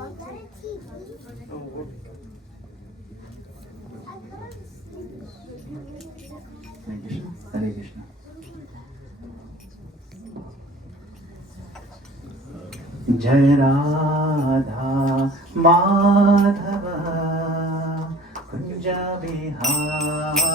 Hare Krishna. Hare Krishna. Jai Radha Madhava Kunja Vihari.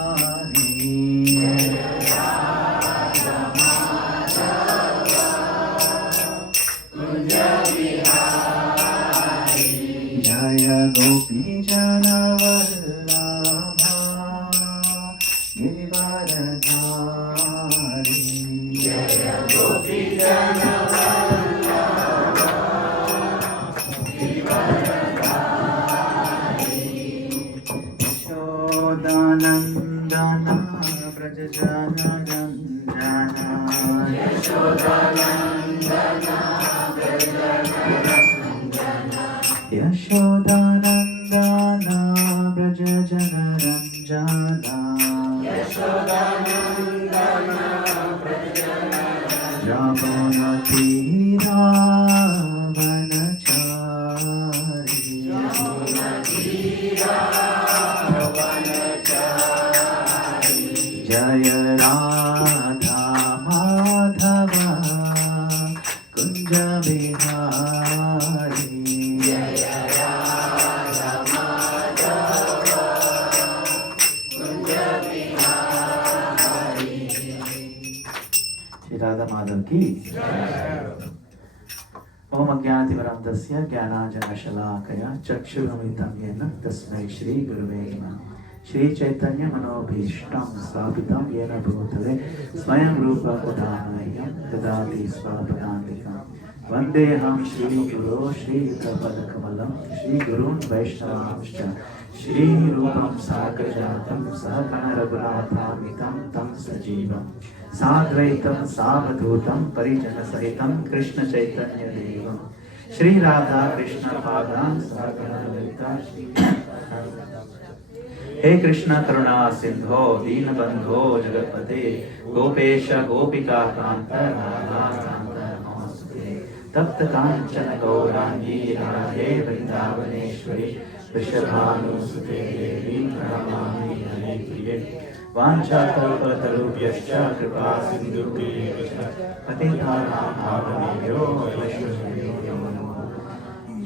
Jaya Gopi Jana Vallabha Girivaradhari. Jaya Gopi Jana Yashodanandana Braja Jana Ranjana. Yashodanandana Braja Yashodanandana Braja Jana Ranjana. Yashodanandana Braja Jabanati Ravanachari. Jabanati Ravanachari. Jaya Radha Madhava Kunja Vihari. Radha Madhav की ओम अज्ञानतिमिरान्धस्य ज्ञानाञ्जनशलाकया चक्षुरुन्मिलितं येन तस्मै श्रीगुरुवे नमः। श्रीचैतन्यमनोभीष्टं स्थापितं येन भूतले स्वयं रूप उदाहरणं ददाति स्वपदान्तिकं। वन्देऽहं श्रीगुरो श्रीयुतपदकमलं श्रीगुरून् वैष्णवांश्च श्रीरूपं साग्रजातं सहगणरघुनाथान्वितं तं सजीवम् साद्वैतं सावधूतं परिजनसहितं कृष्णचैतन्यदेवं श्रीराधा कृष्णपादान् सहगणललिता हे कृष्ण करुणा सिंधो दीनबंधो जगत्पते गोपेश गोपिका कांत राधा कांत नमोस्तुते। तप्त कांचन गौरांगी राधे वृंदावनेश्वरी वृषभानुसुते देवी प्रणमामि हरिप्रिये। वाञ्छाकल्पतरुभ्यश्च कृपा सिन्धुभ्येव च पतितानां पावनेभ्यो वैष्णवेभ्यो नमो नमः।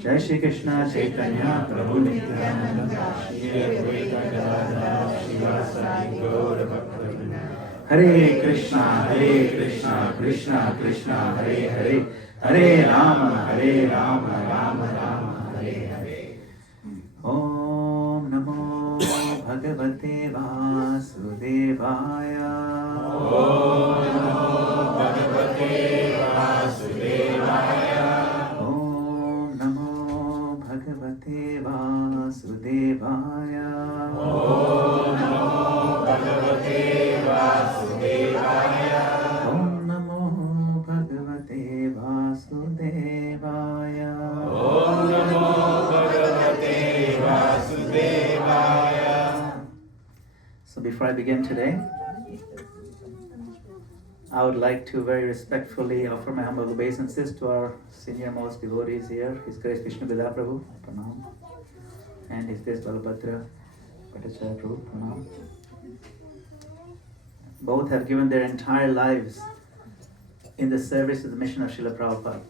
जय श्री कृष्ण चैतन्य प्रभु नित्यानंद श्री अद्वैत गदाधर श्रीवासादि गौर भक्तवृंद। हरे कृष्णा कृष्णा कृष्णा हरे हरे हरे राम राम राम हरे हरे। ओम नमो भगवते वासुदेवाय। ओम नमो भगवते वासुदेवाय। ओम नमो भगवते वासुदेवाय। ओम नमो भगवते वासुदेवाय। ओम नमो भगवते वासुदेवाय। ओम नमो भगवते वासुदेवाय। So before I begin today, I would like to very respectfully offer my humble obeisances to our senior most devotees here, His Grace Vishnu Vida Prabhu, Pranam, and His Grace Balabhadra Bhattacharya Prabhu, Pranam. Both have given their entire lives in the service of the mission of Srila Prabhupada.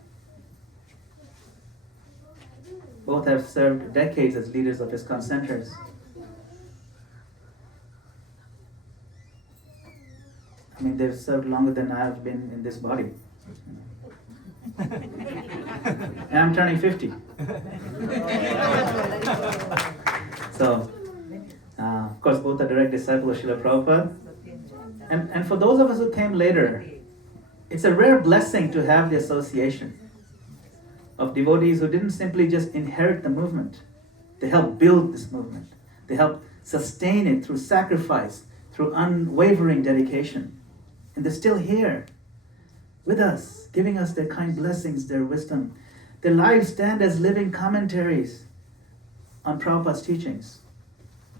Both have served decades as leaders of ISKCON centers. I mean, they've served longer than I have been in this body. And I'm turning 50. So, of course, both are direct disciples of Srila Prabhupada. And for those of us who came later, it's a rare blessing to have the association of devotees who didn't simply just inherit the movement. They helped build this movement. They helped sustain it through sacrifice, through unwavering dedication. And they're still here with us, giving us their kind blessings, their wisdom. Their lives stand as living commentaries on Prabhupada's teachings.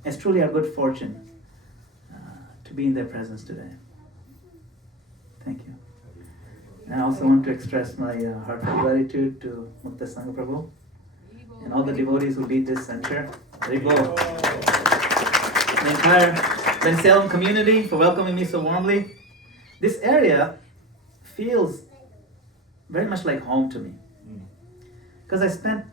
It's truly our good fortune to be in their presence today. Thank you. And I also want to express my heartfelt gratitude to Mukta Sangha Prabhu and all the devotees who lead this center. There you go. The entire Bensalem community for welcoming me so warmly. This area feels very much like home to me. Because I spent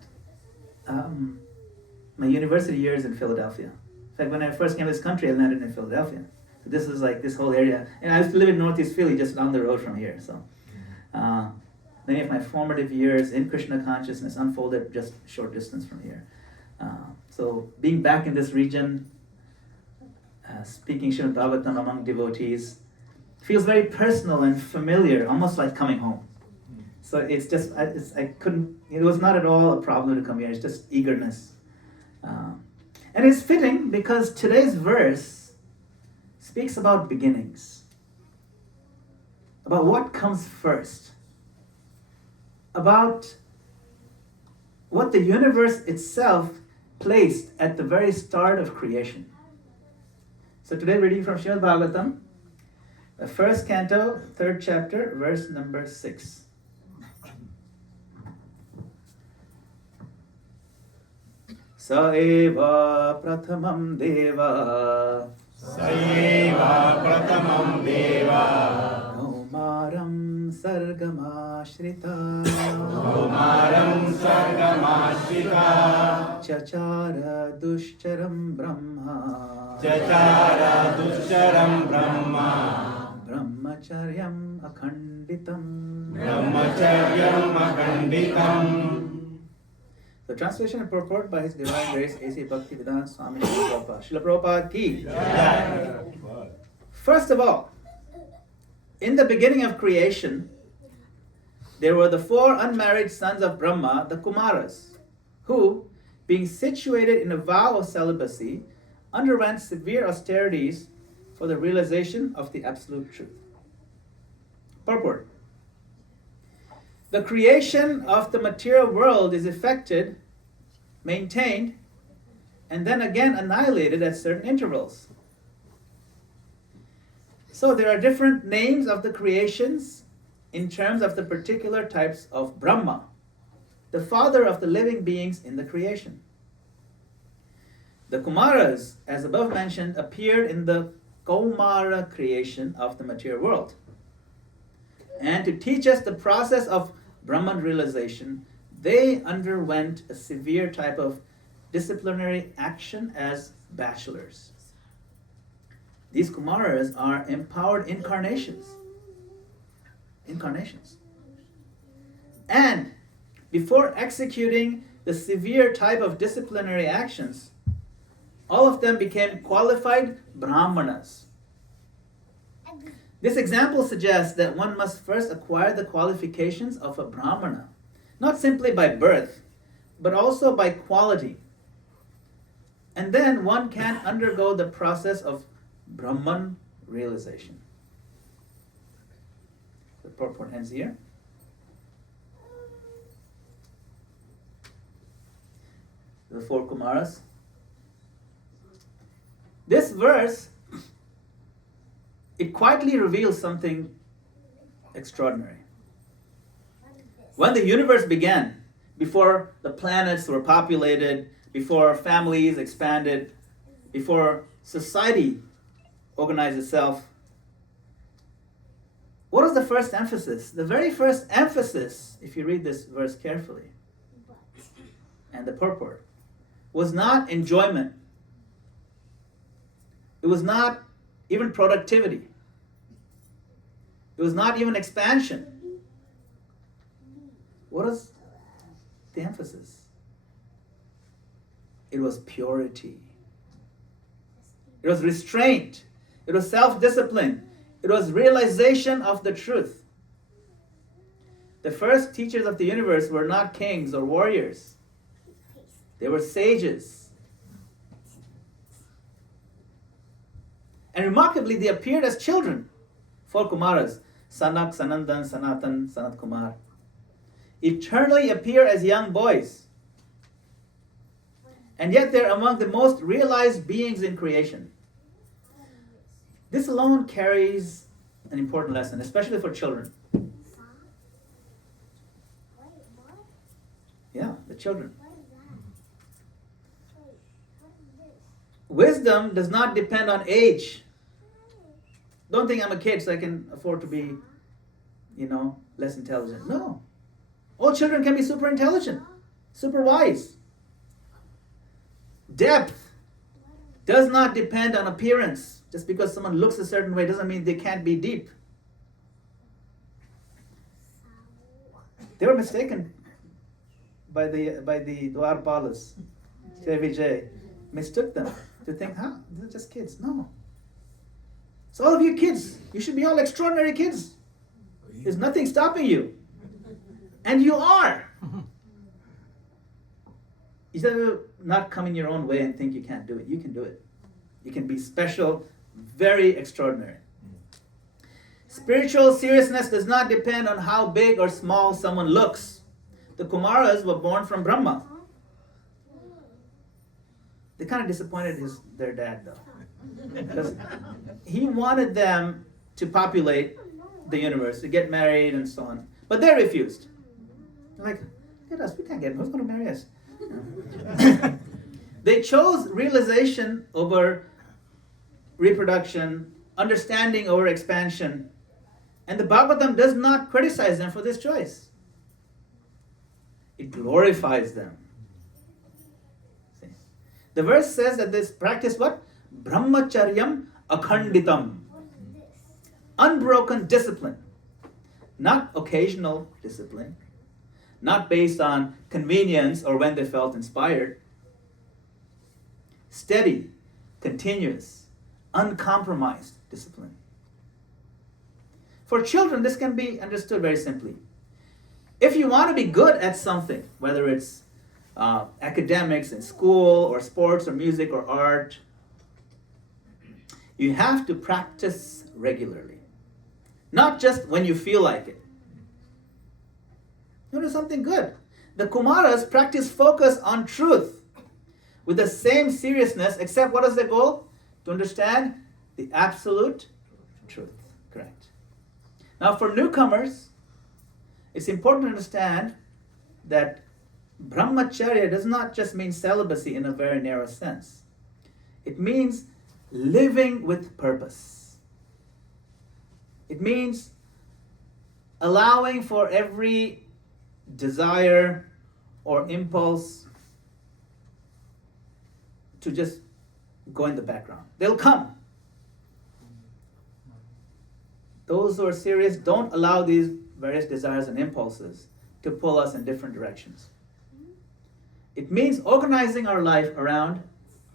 my university years in Philadelphia. In fact, when I first came to this country, I landed in Philadelphia. So this is like this whole area. And I used to live in Northeast Philly, just down the road from here. So many of my formative years in Krishna consciousness unfolded just a short distance from here. So being back in this region, speaking Srimad Bhagavatam among devotees, feels very personal and familiar, almost like coming home. So it's just, it was not at all a problem to come here, it's just eagerness. And it's fitting because today's verse speaks about beginnings, about what comes first, about what the universe itself placed at the very start of creation. So today reading from Srimad Bhagavatam, the first canto, 3rd chapter, verse number 6. Sa eva prathamam deva Kumaram sargamashrita Chachara dushcharam brahma Brahmacharyam akhanditam. The translation and purport by His Divine Grace A.C. Bhaktivedanta Swami Srila Prabhupada. Srila Prabhupada ki. First of all, in the beginning of creation, there were the 4 unmarried sons of Brahma, the Kumaras, who, being situated in a vow of celibacy, underwent severe austerities for the realization of the absolute truth. Purport. The creation of the material world is effected, maintained, and then again annihilated at certain intervals. So there are different names of the creations in terms of the particular types of Brahma, the father of the living beings in the creation. The Kumaras, as above mentioned, appeared in the Kaumara creation of the material world. And to teach us the process of Brahman realization, they underwent a severe type of disciplinary action as bachelors. These Kumaras are empowered incarnations. And before executing the severe type of disciplinary actions, all of them became qualified Brahmanas. This example suggests that one must first acquire the qualifications of a Brahmana, not simply by birth, but also by quality. And then one can undergo the process of Brahman realization. The purport ends here. The 4 Kumaras. This verse, it quietly reveals something extraordinary. When the universe began, before the planets were populated, before families expanded, before society organized itself, what was the first emphasis? The very first emphasis, if you read this verse carefully, and the purport, was not enjoyment. It was not even productivity. It was not even expansion. What is the emphasis? It was purity. It was restraint. It was self-discipline. It was realization of the truth. The first teachers of the universe were not kings or warriors. They were sages. And remarkably, they appeared as children. 4 Kumaras, Sanak, Sanandan, Sanatan, Sanat Kumar, eternally appear as young boys. And yet they're among the most realized beings in creation. This alone carries an important lesson, especially for children. Yeah, the children. wisdom does not depend on age. Don't think I'm a kid so I can afford to be, less intelligent. No. All children can be super intelligent, super wise. Depth does not depend on appearance. Just because someone looks a certain way doesn't mean they can't be deep. They were mistaken by the Dwarpalas. JVJ mistook them to think, they're just kids. No. So all of you kids, you should be all extraordinary kids. There's nothing stopping you. And you are. You should not come in your own way and think you can't do it. You can do it. You can be special, very extraordinary. Spiritual seriousness does not depend on how big or small someone looks. The Kumaras were born from Brahma. They kind of disappointed their dad, though. Because he wanted them to populate the universe, to get married and so on. But they refused. They're like, look at us, we can't get married. Who's going to marry us? They chose realization over reproduction, understanding over expansion. And the Bhagavatam does not criticize them for this choice. It glorifies them. See? The verse says that this practice what? Brahmacharyam akhanditam. Unbroken discipline. Not occasional discipline. Not based on convenience or when they felt inspired. Steady, continuous, uncompromised discipline. For children, this can be understood very simply. If you want to be good at something, whether it's academics in school or sports or music or art, you have to practice regularly. Not just when you feel like it. You do something good. The Kumaras practice focus on truth with the same seriousness, except what is their goal? To understand the absolute truth. Correct. Now for newcomers, it's important to understand that brahmacharya does not just mean celibacy in a very narrow sense. It means living with purpose. It means allowing for every desire or impulse to just go in the background. They'll come. Those who are serious don't allow these various desires and impulses to pull us in different directions. It means organizing our life around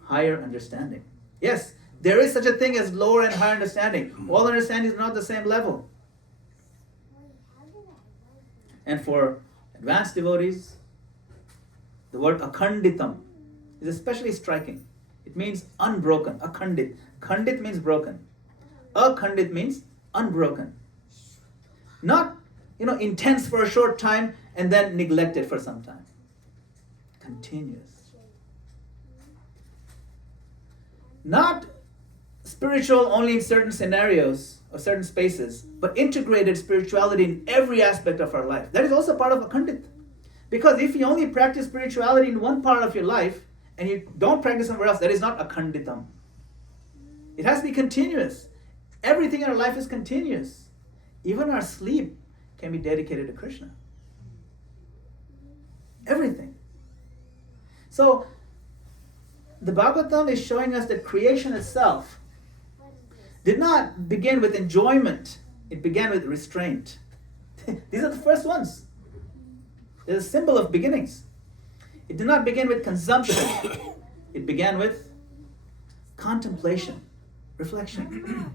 higher understanding. Yes, there is such a thing as lower and higher understanding. All understanding is not the same level. And for advanced devotees, the word akhanditam is especially striking. It means unbroken, akhandit. Khandit means broken. Akhandit means unbroken. Not, intense for a short time and then neglected for some time. Continuous. Not spiritual only in certain scenarios or certain spaces, but integrated spirituality in every aspect of our life. That is also part of akhandit. Because if you only practice spirituality in one part of your life and you don't practice somewhere else, that is not akhanditam. It has to be continuous. Everything in our life is continuous. Even our sleep can be dedicated to Krishna. Everything. So, the Bhagavatam is showing us that creation itself did not begin with enjoyment. It began with restraint. These are the first ones. They're a symbol of beginnings. It did not begin with consumption. It began with contemplation, reflection.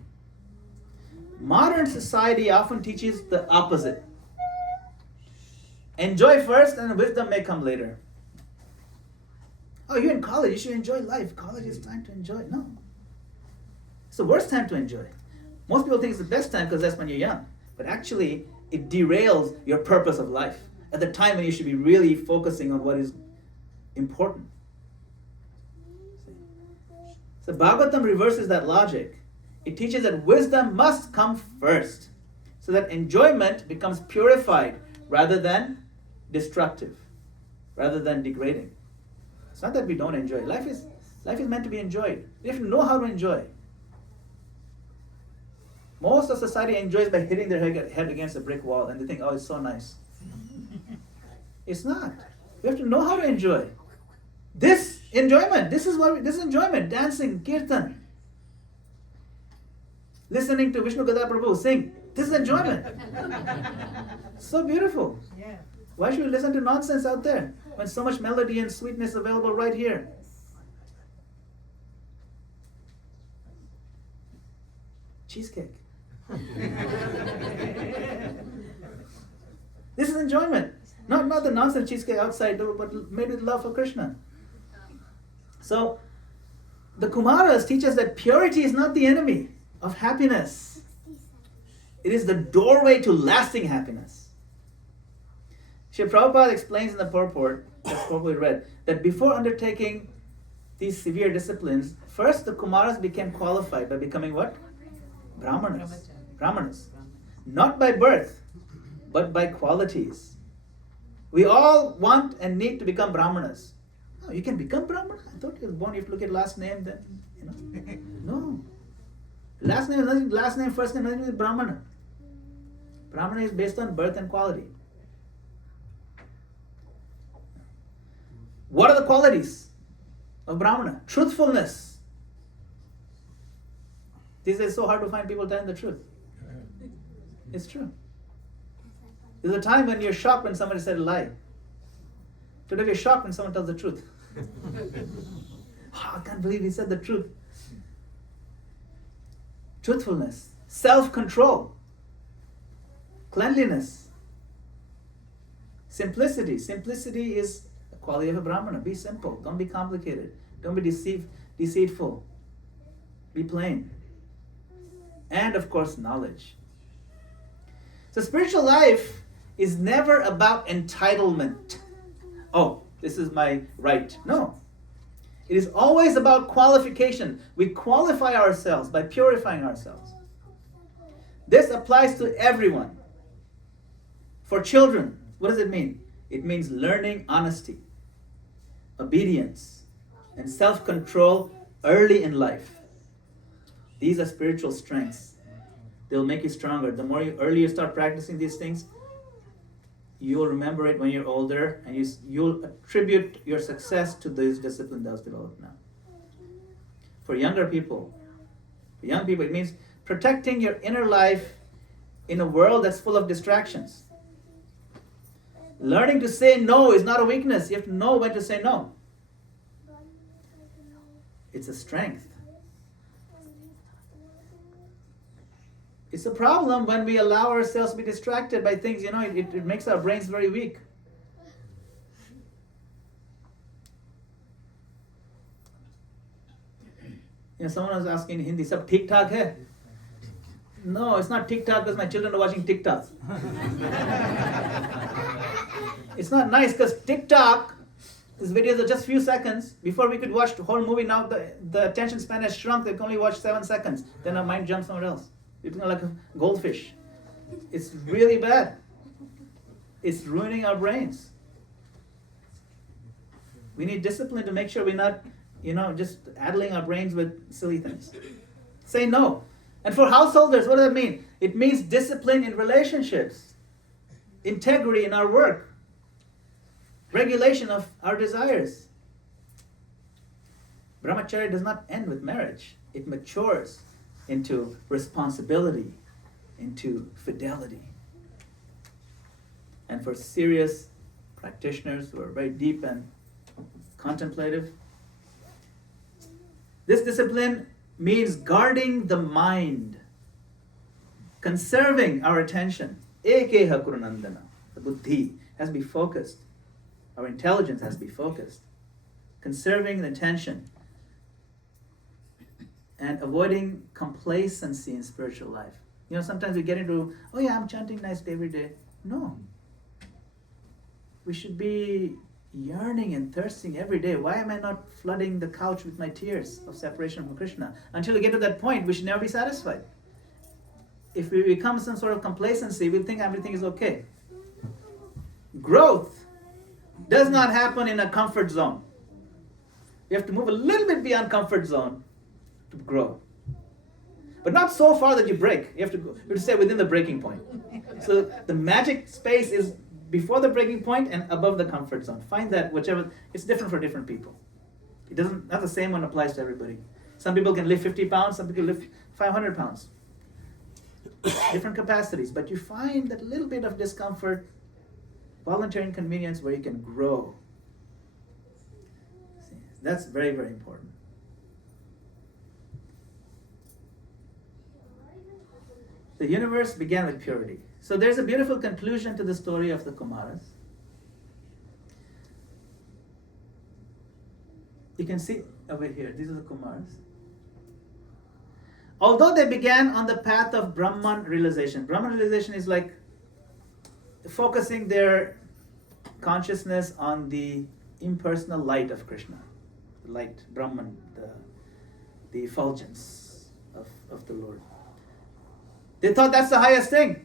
Modern society often teaches the opposite. Enjoy first and wisdom may come later. Oh, you're in college, you should enjoy life. College is time to enjoy. No. It's the worst time to enjoy. Most people think it's the best time because that's when you're young. But actually, it derails your purpose of life at the time when you should be really focusing on what is important. So Bhagavatam reverses that logic. It teaches that wisdom must come first so that enjoyment becomes purified rather than destructive, rather than degrading. It's not that we don't enjoy. Life is Life is meant to be enjoyed. You have to know how to enjoy. Most of society enjoys by hitting their head against a brick wall and they think, oh, it's so nice. It's not. We have to know how to enjoy. This enjoyment, this is enjoyment. Dancing, kirtan. Listening to Vishnu Gada Prabhu sing. This is enjoyment. So beautiful. Yeah. Why should we listen to nonsense out there when so much melody and sweetness available right here? Cheesecake. This is enjoyment. Not the nonsense cheesecake outside, but made with love for Krishna. So, the Kumaras teach us that purity is not the enemy of happiness. It is the doorway to lasting happiness. Srila Prabhupada explains in the purport, that's probably read, that before undertaking these severe disciplines, first the Kumaras became qualified by becoming what? Brahmanas. Brahmanas. Not by birth, but by qualities. We all want and need to become Brahmanas. No, you can become Brahmana. I thought you were born, you have to look at last name then, No. Last name is nothing, last name, first name, nothing is Brahmana. Brahmana is based on birth and quality. What are the qualities of Brahmana? Truthfulness. These days it's so hard to find people telling the truth. It's true. There's a time when you're shocked when somebody said a lie. Today we're shocked when someone tells the truth. Oh, I can't believe he said the truth. Truthfulness, self-control, cleanliness, simplicity. Simplicity is a quality of a Brahmana. Be simple. Don't be complicated. Don't be deceitful. Be plain. And of course, knowledge. So spiritual life is never about entitlement. Oh, this is my right. No. It is always about qualification. We qualify ourselves by purifying ourselves. This applies to everyone. For children, what does it mean? It means learning honesty, obedience, and self-control early in life. These are spiritual strengths. They'll make you stronger. The more early you start practicing these things, you'll remember it when you're older, and you'll attribute your success to this discipline that's developed now. For younger people, it means protecting your inner life in a world that's full of distractions. Learning to say no is not a weakness. You have to know when to say no. It's a strength. It's a problem when we allow ourselves to be distracted by things, it makes our brains very weak. Someone was asking in Hindi, "Sab ठीक ठाक hai?" No, it's not TikTok because my children are watching TikTok. It's not nice because TikTok, these videos are just few seconds. Before we could watch the whole movie, now the attention span has shrunk. They can only watch 7 seconds. Then our mind jumps somewhere else. It's like a goldfish. It's really bad. It's ruining our brains. We need discipline to make sure we're not, just addling our brains with silly things. Say no. And for householders, what does that mean? It means discipline in relationships, integrity in our work, regulation of our desires. Brahmacharya does not end with marriage. It matures into responsibility, into fidelity. And for serious practitioners who are very deep and contemplative, this discipline means guarding the mind, conserving our attention. Ekeha kurunandana. The buddhi has to be focused. Our intelligence has to be focused. Conserving the attention. And avoiding complacency in spiritual life. Sometimes we get into, oh yeah, I'm chanting nice every day. No. We should be yearning and thirsting every day. Why am I not flooding the couch with my tears of separation from Krishna? Until we get to that point, we should never be satisfied. If we become some sort of complacency, we'll think everything is okay. Growth does not happen in a comfort zone. You have to move a little bit beyond comfort zone to grow. But not so far that you break. You have to stay within the breaking point. So the magic space is before the breaking point and above the comfort zone. Find that whichever, it's different for different people. Not the same one applies to everybody. Some people can lift 50 pounds, some people lift 500 pounds. Different capacities, but you find that little bit of discomfort, voluntary inconvenience where you can grow. See, that's very, very important. The universe began with purity. So there's a beautiful conclusion to the story of the Kumaras. You can see over here, these are the Kumaras. Although they began on the path of Brahman realization. Brahman realization is like focusing their consciousness on the impersonal light of Krishna. The light, Brahman, the effulgence of the Lord. They thought that's the highest thing.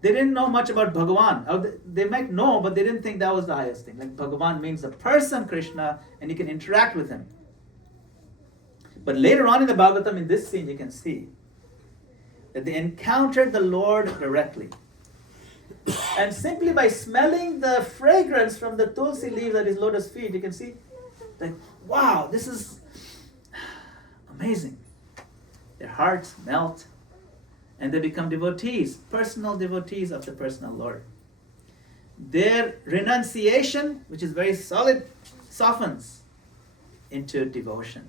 They didn't know much about Bhagavan. They might know, but they didn't think that was the highest thing. Like Bhagavan means the person Krishna, and you can interact with him. But later on in the Bhagavatam, in this scene, you can see that they encountered the Lord directly. And simply by smelling the fragrance from the tulsi leaves at his lotus feet, you can see, like, wow, this is amazing. Their hearts melt and they become devotees, personal devotees of the personal Lord. Their renunciation, which is very solid, softens into devotion,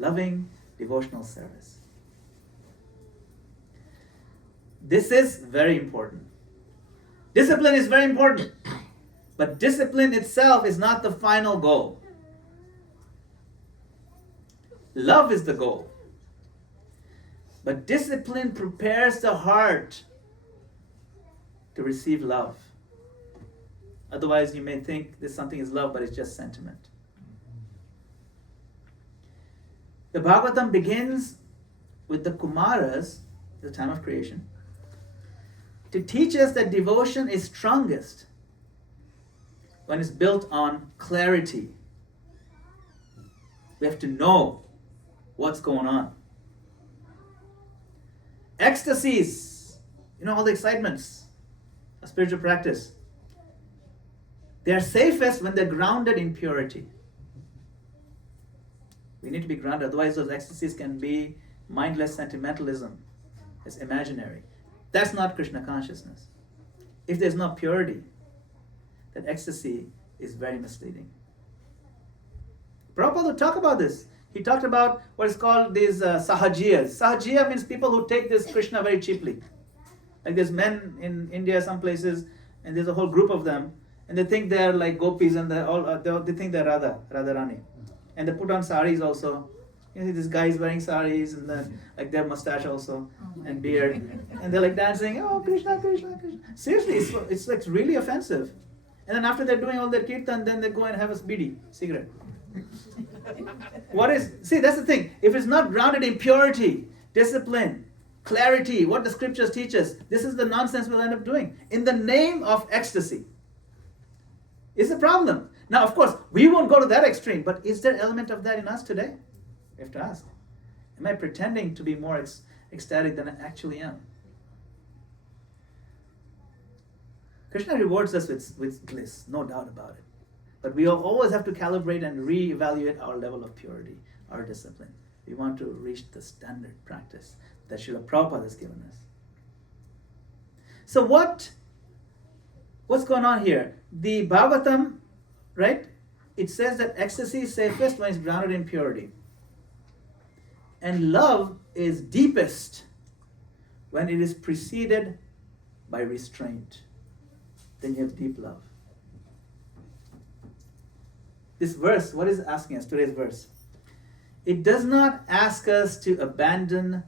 loving devotional service. This is very important. Discipline is very important, but discipline itself is not the final goal. Love is the goal. But discipline prepares the heart to receive love. Otherwise, you may think this something is love, but it's just sentiment. The Bhagavatam begins with the Kumaras, the time of creation, to teach us that devotion is strongest when it's built on clarity. We have to know what's going on. Ecstasies, all the excitements of spiritual practice, they are safest when they're grounded in purity. We need to be grounded, otherwise those ecstasies can be mindless sentimentalism. It's imaginary. That's not Krishna consciousness. If there's no purity, that ecstasy is very misleading. Prabhupada will talk about this. He talked about what is called these sahajiyas. Sahajiya means people who take this Krishna very cheaply. Like there's men in India, some places, and there's a whole group of them, and they think they're like gopis, and they think they're Radharani. And they put on saris also. You see, this guy is wearing saris, and then like their mustache also, and beard, and they're like dancing, oh Krishna, Krishna, Krishna. Seriously, it's like really offensive. And then after they're doing all their kirtan, then they go and have a bidi, cigarette. See, that's the thing. If it's not grounded in purity, discipline, clarity, what the scriptures teach us, this is the nonsense we'll end up doing in the name of ecstasy. It's a problem. Now, of course, we won't go to that extreme, but is there an element of that in us today? We have to ask. Am I pretending to be more ecstatic than I actually am? Krishna rewards us with bliss, no doubt about it. But we always have to calibrate and reevaluate our level of purity, our discipline. We want to reach the standard practice that Srila Prabhupada has given us. So what's going on here? The Bhagavatam, right? It says that ecstasy is safest when it's grounded in purity. And love is deepest when it is preceded by restraint. Then you have deep love. This verse, what is it asking us, today's verse? It does not ask us to abandon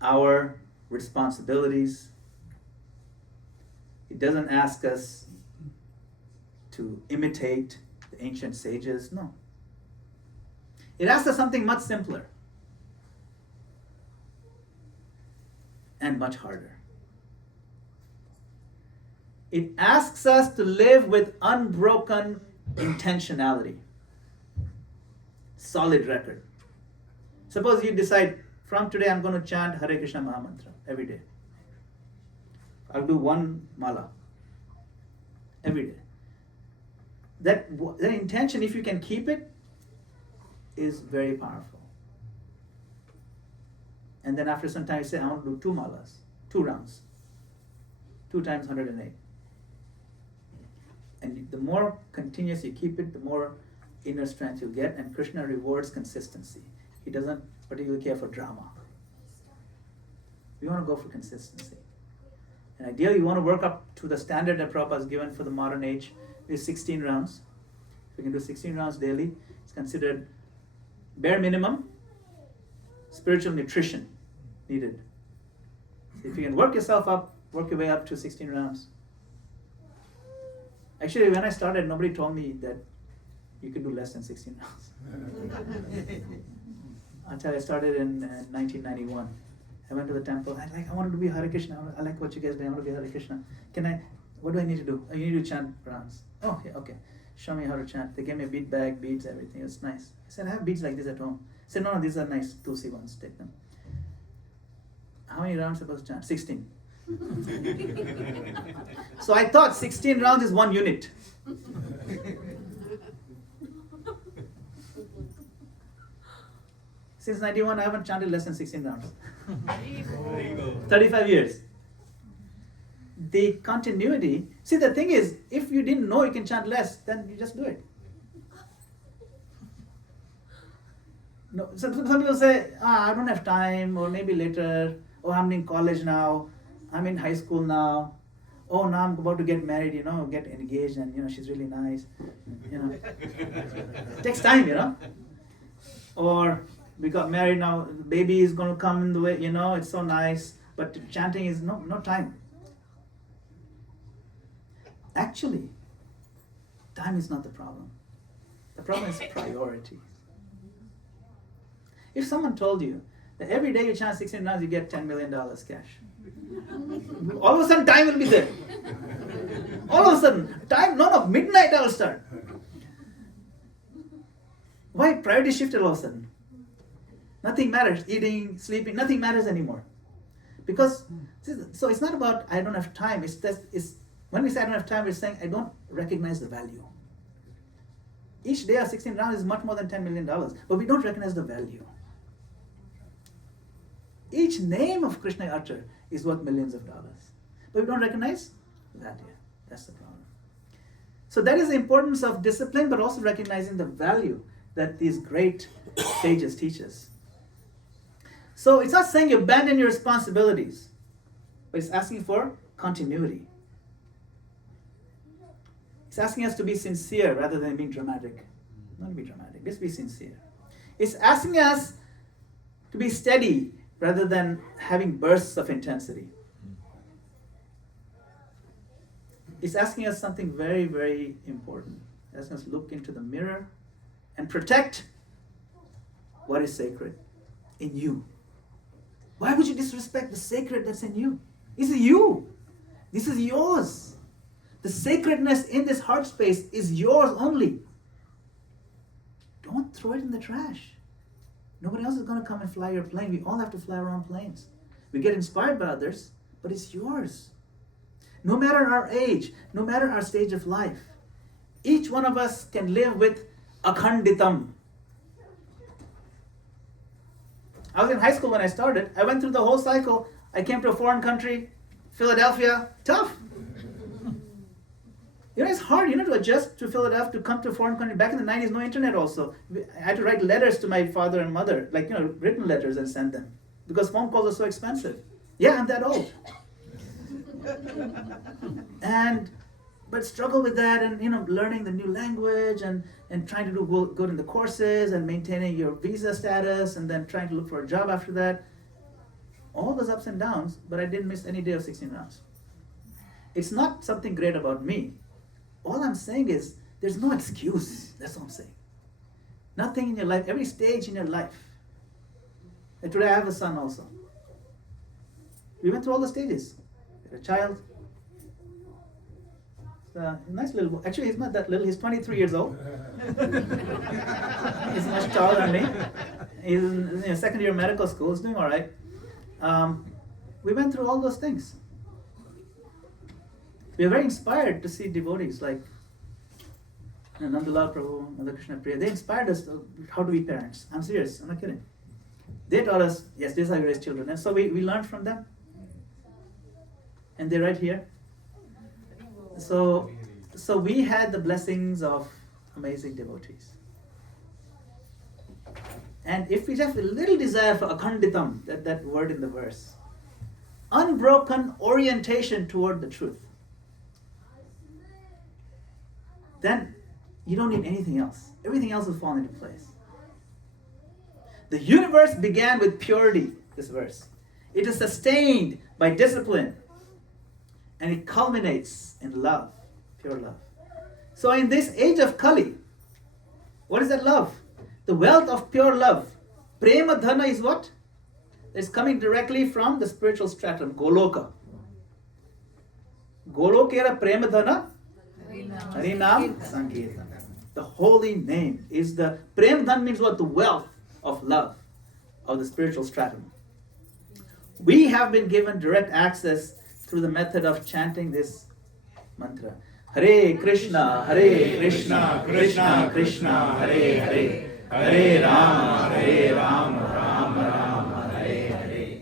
our responsibilities. It doesn't ask us to imitate the ancient sages. No. It asks us something much simpler and much harder. It asks us to live with unbroken intentionality, solid record. Suppose you decide, from today I'm going to chant Hare Krishna Mahamantra every day. I'll do one mala every day. That intention, if you can keep it, is very powerful. And then after some time you say, I want to do 2 malas, 2 rounds, 2 times 108. And the more continuous you keep it, the more inner strength you'll get, and Krishna rewards consistency. He doesn't particularly care for drama. We want to go for consistency. And ideally, you want to work up to the standard that Prabhupada has given for the modern age, is 16 rounds. If you can do 16 rounds daily, it's considered bare minimum spiritual nutrition needed. So if you can work yourself up, work your way up to 16 rounds. Actually, when I started, nobody told me that you can do less than 16 rounds. Until I started in 1991. I went to the temple. I wanted to be Hare Krishna. I like what you guys do. I want to be Hare Krishna. What do I need to do? You need to chant rounds. Oh, okay. Show me how to chant. They gave me a bead bag, beads, everything. It was nice. I said, I have beads like this at home. I said, no, these are nice Tulsi ones. Take them. How many rounds am I supposed to chant? 16. So I thought 16 rounds is 1 unit. Since 91, I haven't chanted less than 16 rounds. 35 years. The continuity. See, the thing is, if you didn't know you can chant less, then you just do it. No, some people say, I don't have time, or maybe later, or I'm in college now, I'm in high school now, oh, now I'm about to get married, get engaged, and she's really nice. It takes time, Or we got married now, the baby is going to come in the way, it's so nice, but chanting is no time. Actually, time is not the problem. The problem is priority. If someone told you that every day you chant 16 rounds, you get $10 million cash. All of a sudden, time will be there. All of a sudden, midnight I will start. Why? Priority shifted all of a sudden. Nothing matters. Eating, sleeping, nothing matters anymore. Because, so it's not about I don't have time. When we say I don't have time, we're saying I don't recognize the value. Each day of 16 rounds is much more than $10 million, but we don't recognize the value. Each name of Krishna I utter is worth millions of dollars, but we don't recognize the value. That's the problem. So that is the importance of discipline, but also recognizing the value that these great sages teach us. So it's not saying you abandon your responsibilities, but it's asking for continuity. It's asking us to be sincere rather than being dramatic. Not be dramatic, just be sincere. It's asking us to be steady rather than having bursts of intensity. It's asking us something very, very important. It's asking us to look into the mirror and protect what is sacred in you. Why would you disrespect the sacred that's in you? This is you. This is yours. The sacredness in this heart space is yours only. Don't throw it in the trash. Nobody else is going to come and fly your plane. We all have to fly our own planes. We get inspired by others, but it's yours. No matter our age, no matter our stage of life, each one of us can live with akhanditam. I was in high school when I started. I went through the whole cycle. I came to a foreign country, Philadelphia, tough. It's hard, to adjust to Philadelphia, to come to a foreign country. Back in the 90s, no internet also. I had to write letters to my father and mother, written letters and send them. Because phone calls are so expensive. Yeah, I'm that old. But struggle with that and, learning the new language and trying to do good in the courses and maintaining your visa status and then trying to look for a job after that. All those ups and downs, but I didn't miss any day of 16 rounds. It's not something great about me. All I'm saying is, there's no excuse. That's what I'm saying. Nothing in your life, every stage in your life. And today I have a son also. We went through all the stages. We had a child. nice little boy. Actually, he's not that little. He's 23 years old. He's much taller than me. He's in second year medical school. He's doing all right. We went through all those things. We are very inspired to see devotees like Nandalal Prabhu, Mother Krishna Priya. They inspired us to how to be parents. I'm serious. I'm not kidding. They taught us, yes, this is how you raise children. And so we learned from them. And they're right here. So we had the blessings of amazing devotees. And if we have a little desire for akhanditam, that word in the verse, unbroken orientation toward the truth, then you don't need anything else. Everything else will fall into place. The universe began with purity, this verse. It is sustained by discipline. And it culminates in love, pure love. So in this age of Kali, what is that love? The wealth of pure love. Prema dhana is what? It's coming directly from the spiritual stratum, Goloka. Golokera prema dhana, Harinam Sankirtan. The holy name is the, prema dhana means what? The wealth of love of the spiritual stratum. We have been given direct access through the method of chanting this mantra. Hare Krishna, Krishna Krishna, Hare Hare, Hare Rama, Rama Rama, Hare Hare.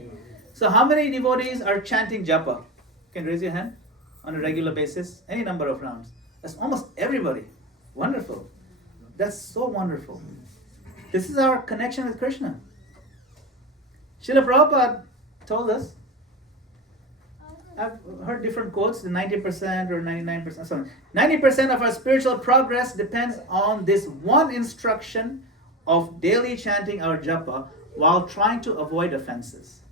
So how many devotees are chanting japa? Can you raise your hand on a regular basis? Any number of rounds. That's almost everybody. Wonderful. That's so wonderful. This is our connection with Krishna. Srila Prabhupada told us, I've heard different quotes, the 90% or 99%. Sorry, 90% of our spiritual progress depends on this one instruction of daily chanting our japa while trying to avoid offenses.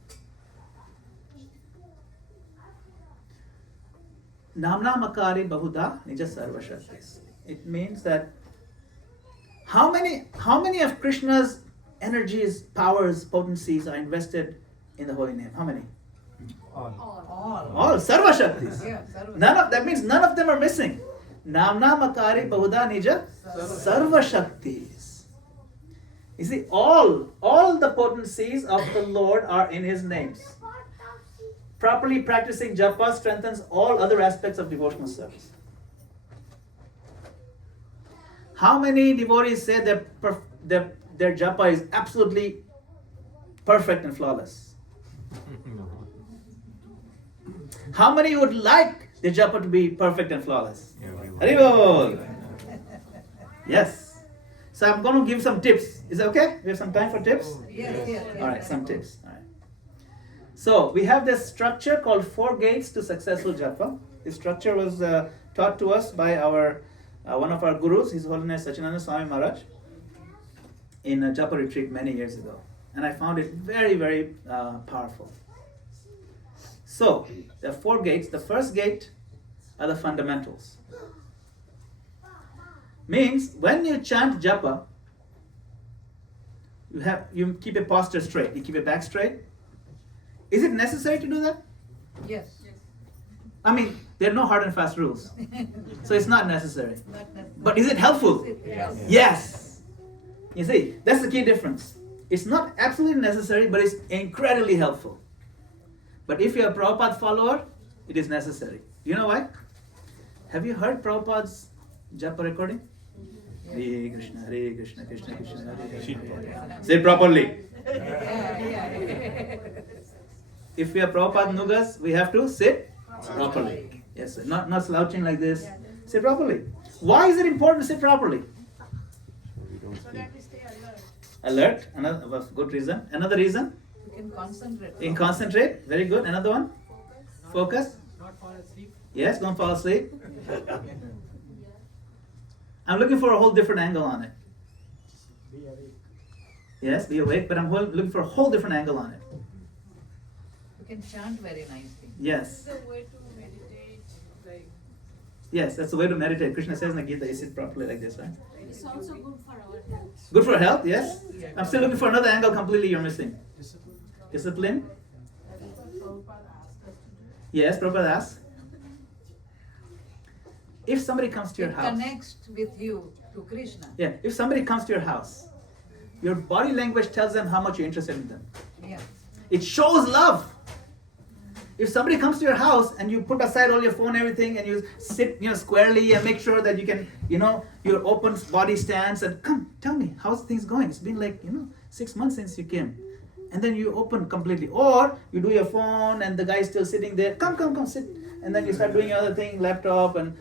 Namnamakari bahuda nija sarva shaktis. It means that how many of Krishna's energies, powers, potencies are invested in the holy name? How many? All. Sarva Shaktis. Yeah, that means none of them are missing. Namna Makari Bahuda Nija Sarva Shaktis. You see, all the potencies of the Lord are in His names. Properly practicing japa strengthens all other aspects of devotional service. How many devotees say that their japa is absolutely perfect and flawless? How many would like the japa to be perfect and flawless? Haribol. Yes. So I'm going to give some tips. Is that okay? We have some time for tips? Yes. All right, some tips. All right. So we have this structure called 4 gates to successful japa. This structure was taught to us by our one of our gurus, His Holiness Sachinanda Swami Maharaj, in a japa retreat many years ago. And I found it very, very powerful. So, there are 4 gates. The first gate are the fundamentals. Means, when you chant japa, you keep your posture straight. You keep your back straight. Is it necessary to do that? Yes. I mean, there are no hard and fast rules. So it's not necessary. But is it helpful? Yes. Yes. You see, that's the key difference. It's not absolutely necessary, but it's incredibly helpful. But if you're a Prabhupada follower, it is necessary. Do you know why? Have you heard Prabhupada's japa recording? Hare Krishna, Krishna Krishna, Hare Hare. Say it properly. If we are Prabhupada Nugas, we have to sit properly. Yes, sir. Not slouching like this. Sit properly. Why is it important to sit properly? So that we stay alert. Alert. Another good reason. Another reason? You can concentrate. You can concentrate. Very good. Another one? Focus. Not fall asleep. Yes, don't fall asleep. I'm looking for a whole different angle on it. Be awake. Yes, be awake, but I'm looking for a whole different angle on it. You can chant very nicely. Yes. It's a way to meditate, like Yes, that's the way to meditate. Krishna says in the Gita, you sit properly like this, right? It's also good for our health. Good for health, yes? I'm still looking for another angle completely you're missing. discipline. Discipline? That's what Prabhupada asked us to do. Yes, Prabhupada asks. if somebody comes to your It house, connects with you to Krishna. yeah, if somebody comes to your house, your body language tells them how much you're interested in them. Yeah. It shows love. If somebody comes to your house and you put aside all your phone, everything, and you sit, squarely and make sure that you can, your open body stance and come, tell me, how's things going? It's been like, 6 months since you came. And then you open completely. Or you do your phone and the guy's still sitting there. Come, sit. And then you start doing your other thing, laptop, and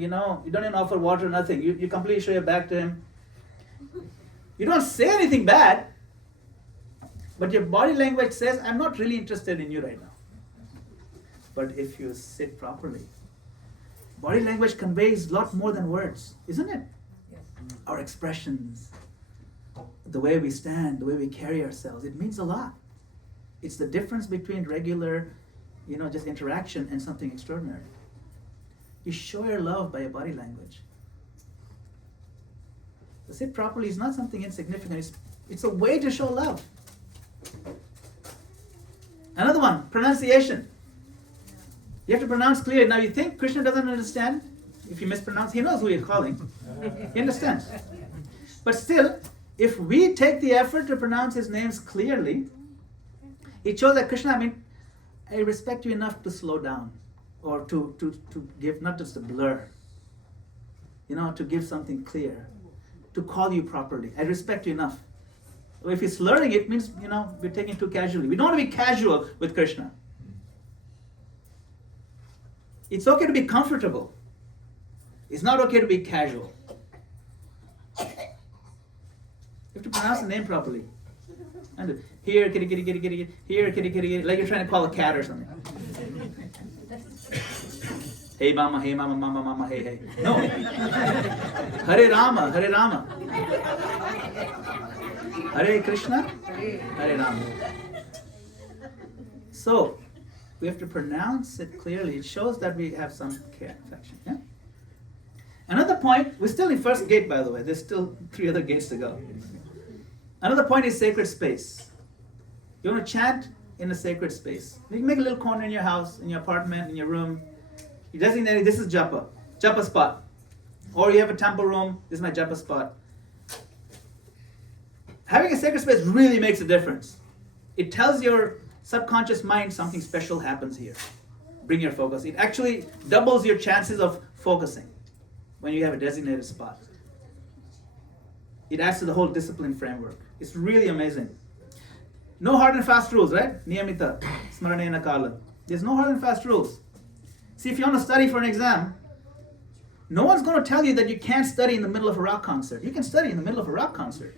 you don't even offer water, nothing. You completely show your back to him. You don't say anything bad, but your body language says, I'm not really interested in you right now. But if you sit properly, body language conveys a lot more than words, isn't it? Yes. Our expressions, the way we stand, the way we carry ourselves, it means a lot. It's the difference between regular, just interaction and something extraordinary. You show your love by your body language. To sit properly is not something insignificant. It's a way to show love. Another one, pronunciation. You have to pronounce clearly. Now you think Krishna doesn't understand? If you mispronounce, he knows who you're calling. He understands. But still, if we take the effort to pronounce his names clearly, it shows that Krishna, I respect you enough to slow down. Or to give not just a blur. To give something clear. To call you properly. I respect you enough. So if he's slurring, it means, we're taking it too casually. We don't want to be casual with Krishna. It's okay to be comfortable. It's not okay to be casual. You have to pronounce the name properly. And here, kitty, kitty, kitty, kitty, here, kitty, kitty, kitty, like you're trying to call a cat or something. Hey mama, mama, mama, hey, hey. No. Hare Rama, Hare Rama. Hare Krishna, Hare Rama. So, we have to pronounce it clearly. It shows that we have some care, affection. Yeah? Another point, we're still in first gate, by the way. There's still 3 other gates to go. Another point is sacred space. You want to chant in a sacred space. You can make a little corner in your house, in your apartment, in your room. You designate, this is japa spot. Or you have a temple room, this is my japa spot. Having a sacred space really makes a difference. It tells your subconscious mind something special happens here. Bring your focus. It actually doubles your chances of focusing when you have a designated spot. It adds to the whole discipline framework. It's really amazing. No hard and fast rules, right? Niyamita, smaranena kala. There's no hard and fast rules. See, if you want to study for an exam, no one's going to tell you that you can't study in the middle of a rock concert. You can study in the middle of a rock concert.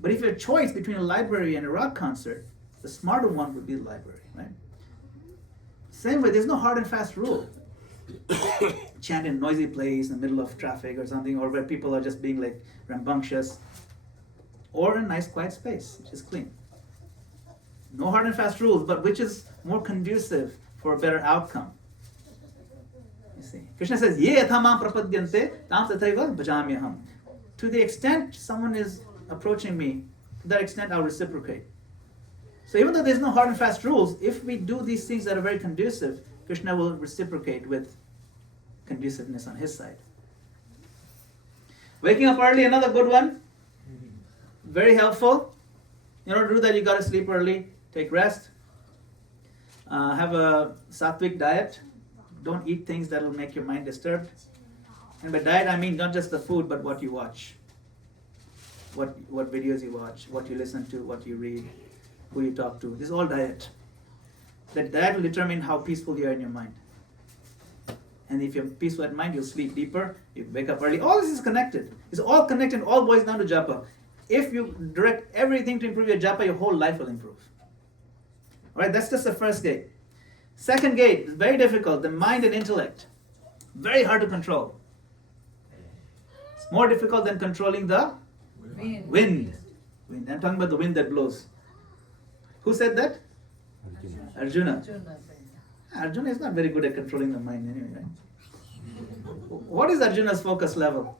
But if you have a choice between a library and a rock concert, the smarter one would be the library, right? Same way, there's no hard and fast rule. Chant in a noisy place in the middle of traffic or something, or where people are just being like rambunctious, or a nice quiet space, which is clean. No hard and fast rules, but which is more conducive for a better outcome. You see, Krishna says, "Ye yathamam prapadyante tam tathaiva bhajamyaham." To the extent someone is approaching me, to that extent I'll reciprocate. So even though there's no hard and fast rules, if we do these things that are very conducive, Krishna will reciprocate with conduciveness on his side. Waking up early, another good one. Very helpful. In order to do that, you got to sleep early, take rest, have a sattvic diet. Don't eat things that will make your mind disturbed. And by diet, I mean not just the food, but what you watch. What videos you watch, what you listen to, what you read, who you talk to. This is all diet. That diet will determine how peaceful you are in your mind. And if you're peaceful at mind, you'll sleep deeper, you wake up early. All this is connected. It's all connected, all boils down to japa. If you direct everything to improve your japa, your whole life will improve. Alright, that's just the first gate. Second gate is very difficult, the mind and intellect. Very hard to control. It's more difficult than controlling the wind. I'm talking about the wind that blows. Who said that? Arjuna. Arjuna is not very good at controlling the mind anyway, right? What is Arjuna's focus level?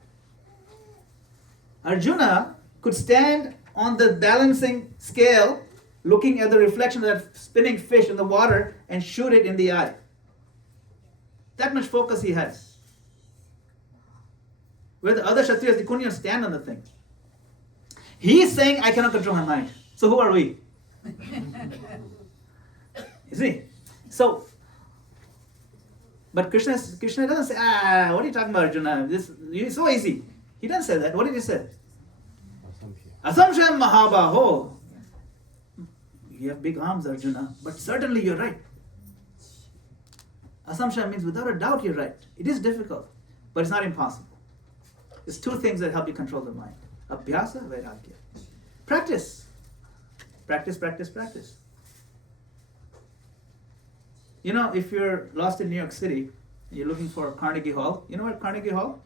Arjuna could stand on the balancing scale looking at the reflection of that spinning fish in the water and shoot it in the eye. That much focus he had. Where the other Kshatriyas, they couldn't even stand on the thing. He is saying, I cannot control my mind. So who are we? You see? So, but Krishna doesn't say, what are you talking about, Arjuna? It's so easy. He doesn't say that. What did he say? Assumption Mahabaho. You have big arms, Arjuna, but certainly you're right. Assumption means without a doubt you're right. It is difficult, but it's not impossible. It's two things that help you control the mind. Abhyasa, Vairagya. Practice. Practice, practice, practice. You know, if you're lost in New York City, and you're looking for Carnegie Hall, you know what Carnegie Hall?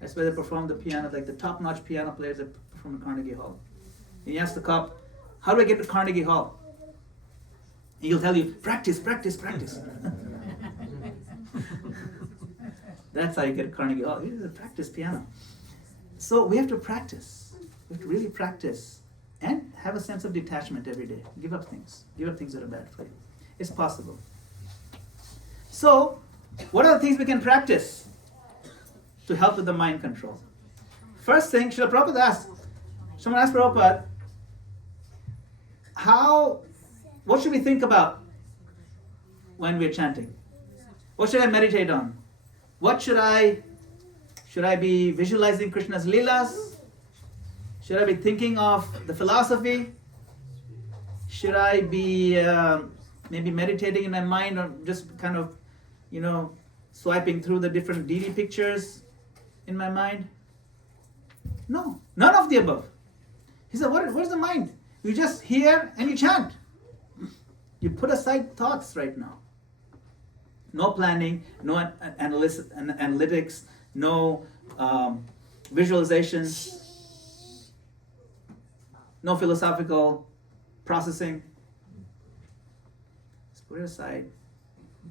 That's where they perform the piano, like the top-notch piano players that perform at Carnegie Hall. And you ask the cop, how do I get to Carnegie Hall? And he'll tell you, practice, practice, practice. That's how you get to Carnegie Hall. You have to practice piano. So we have to practice. We have to really practice and have a sense of detachment every day. Give up things. Give up things that are bad for you. It's possible. So, what are the things we can practice to help with the mind control? First thing, Srila Prabhupada asked, someone asked Prabhupada, what should we think about when we're chanting? What should I meditate on? What should I be visualizing Krishna's Leelas? Should I be thinking of the philosophy? Should I be maybe meditating in my mind or just kind of, swiping through the different deity pictures in my mind? No, none of the above. He said, where's the mind? You just hear and you chant. You put aside thoughts right now. No planning, no analytics, no visualization, no philosophical processing. Just put it aside.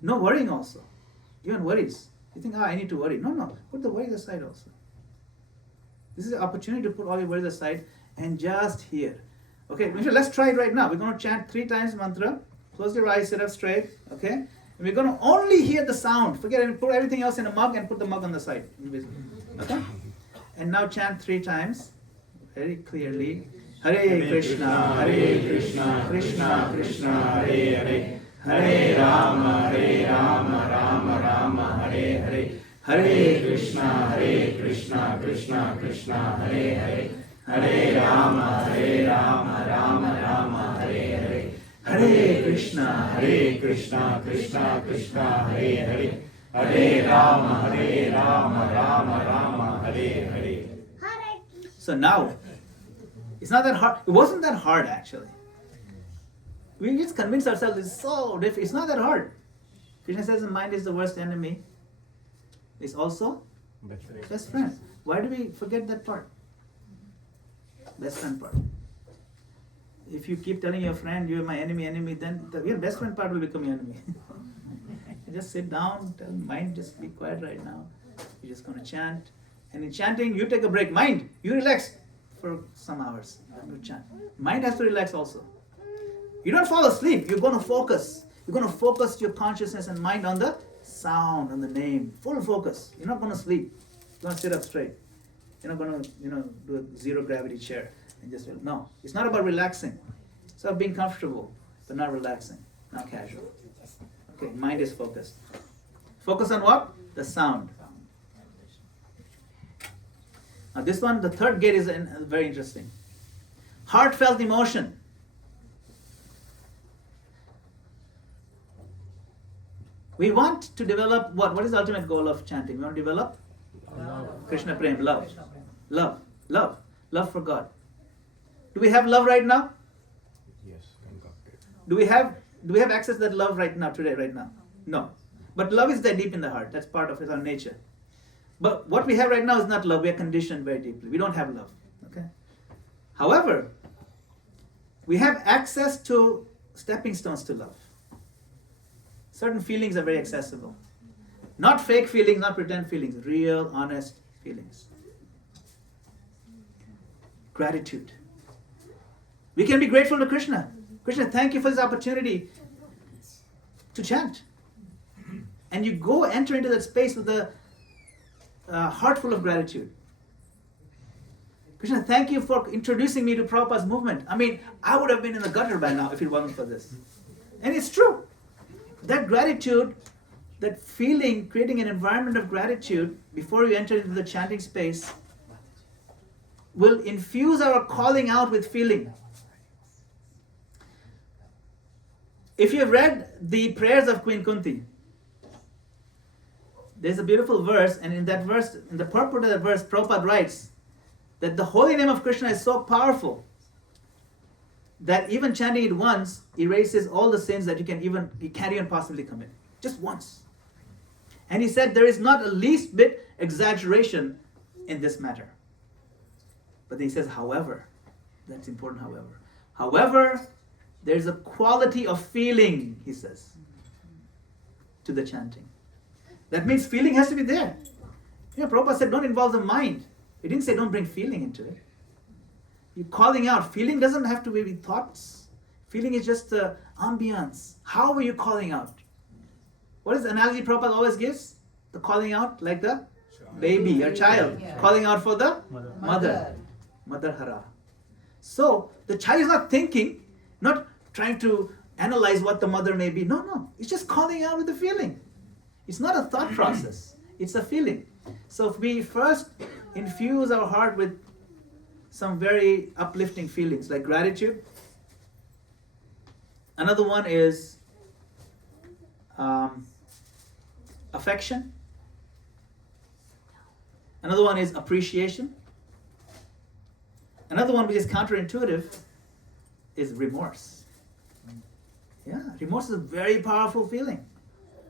No worrying also. Even worries. You think, I need to worry. No. Put the worries aside also. This is an opportunity to put all your worries aside and just hear. Okay, let's try it right now. We're going to chant 3 times mantra. Close your eyes, sit up straight. Okay? And we're going to only hear the sound. Forget it. Put everything else in a mug and put the mug on the side. Okay? And now chant 3 times. Very clearly. Hare Krishna, Krishna Krishna, Hare Hare. Hare Rama, Rama Rama, Hare Hare. Hare Krishna, Krishna Krishna, Hare Hare. Hare Rama, Rama Rama, Hare Hare. Hare Krishna, Krishna Krishna, Hare Hare. Hare Rama, Rama Hare Hare. So now, it's not that hard. It wasn't that hard actually. We just convince ourselves it's so difficult. It's not that hard. Krishna says the mind is the worst enemy. It's also best friend. Why do we forget that part? Best friend part. If you keep telling your friend you're my enemy, then your best friend part will become your enemy. You just sit down, tell mind just be quiet right now. You're just going to chant. And in chanting, you take a break. Mind, you relax for some hours. You chant. Mind has to relax also. You don't fall asleep. You're going to focus. You're going to focus your consciousness and mind on the sound, on the name. Full focus. You're not going to sleep. You're going to sit up straight. You're not going to, do a zero gravity chair and just no. It's not about relaxing. It's about being comfortable, but not relaxing, not casual. Okay, mind is focused. Focus on what? The sound. Now this one, the third gate is very interesting. Heartfelt emotion. We want to develop what? What is the ultimate goal of chanting? We want to develop Krishna Prem, love. Love for God. Do we have love right now? Yes. Do we have access to that love right now, today, right now? No. But love is there deep in the heart. That's part of it, our nature. But what we have right now is not love. We are conditioned very deeply. We don't have love. Okay? However, we have access to stepping stones to love. Certain feelings are very accessible. Not fake feelings, not pretend feelings. Real, honest feelings. Gratitude. We can be grateful to Krishna. Krishna, thank you for this opportunity to chant. and you go enter into that space with a heart full of gratitude. Krishna, thank you for introducing me to Prabhupada's movement. I mean, I would have been in the gutter by now if it wasn't for this. And it's true. That gratitude, that feeling, creating an environment of gratitude before you enter into the chanting space will infuse our calling out with feeling. If you've read the prayers of Queen Kunti, there's a beautiful verse, and in that verse, in the purport of that verse, Prabhupada writes that the holy name of Krishna is so powerful that even chanting it once erases all the sins that you can't even possibly commit. Just once. And he said there is not a least bit exaggeration in this matter. But then he says, however, that's important, however, there's a quality of feeling, he says, to the chanting. That means feeling has to be there. You know, Prabhupada said don't involve the mind. He didn't say don't bring feeling into it. You're calling out. Feeling doesn't have to be with thoughts. Feeling is just the ambience. How are you calling out? What is the analogy Prabhupada always gives? The calling out like the baby or child. Yeah. Calling out for the mother. Mother Hara. So the child is not thinking, not trying to analyze what the mother may be. No. It's just calling out with the feeling. It's not a thought process. It's a feeling. So if we first infuse our heart with some very uplifting feelings like gratitude. Another one is affection. Another one is appreciation. Another one which is counterintuitive is remorse. Yeah, remorse is a very powerful feeling.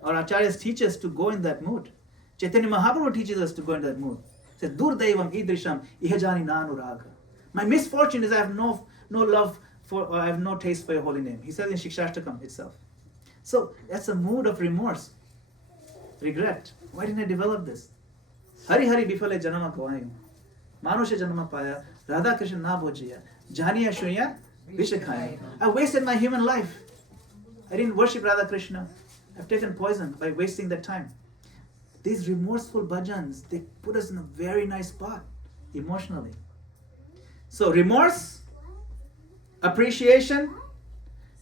Our acharyas teach us to go in that mood. Chaitanya Mahaprabhu teaches us to go in that mood. He says, Durdaivam idrisham ihajani nanu raga. My misfortune is I have no love for, or I have no taste for your holy name. He says in Shikshashtakam itself. So that's a mood of remorse, regret. Why didn't I develop this? Hari Hari bifale janama kavayu. Manusha janama paya. Radha Krishna na bhojiya. Janiya shunya vishakhaya. I wasted my human life. I didn't worship Radha Krishna. I've taken poison by wasting that time. These remorseful bhajans, they put us in a very nice spot emotionally. So remorse, appreciation,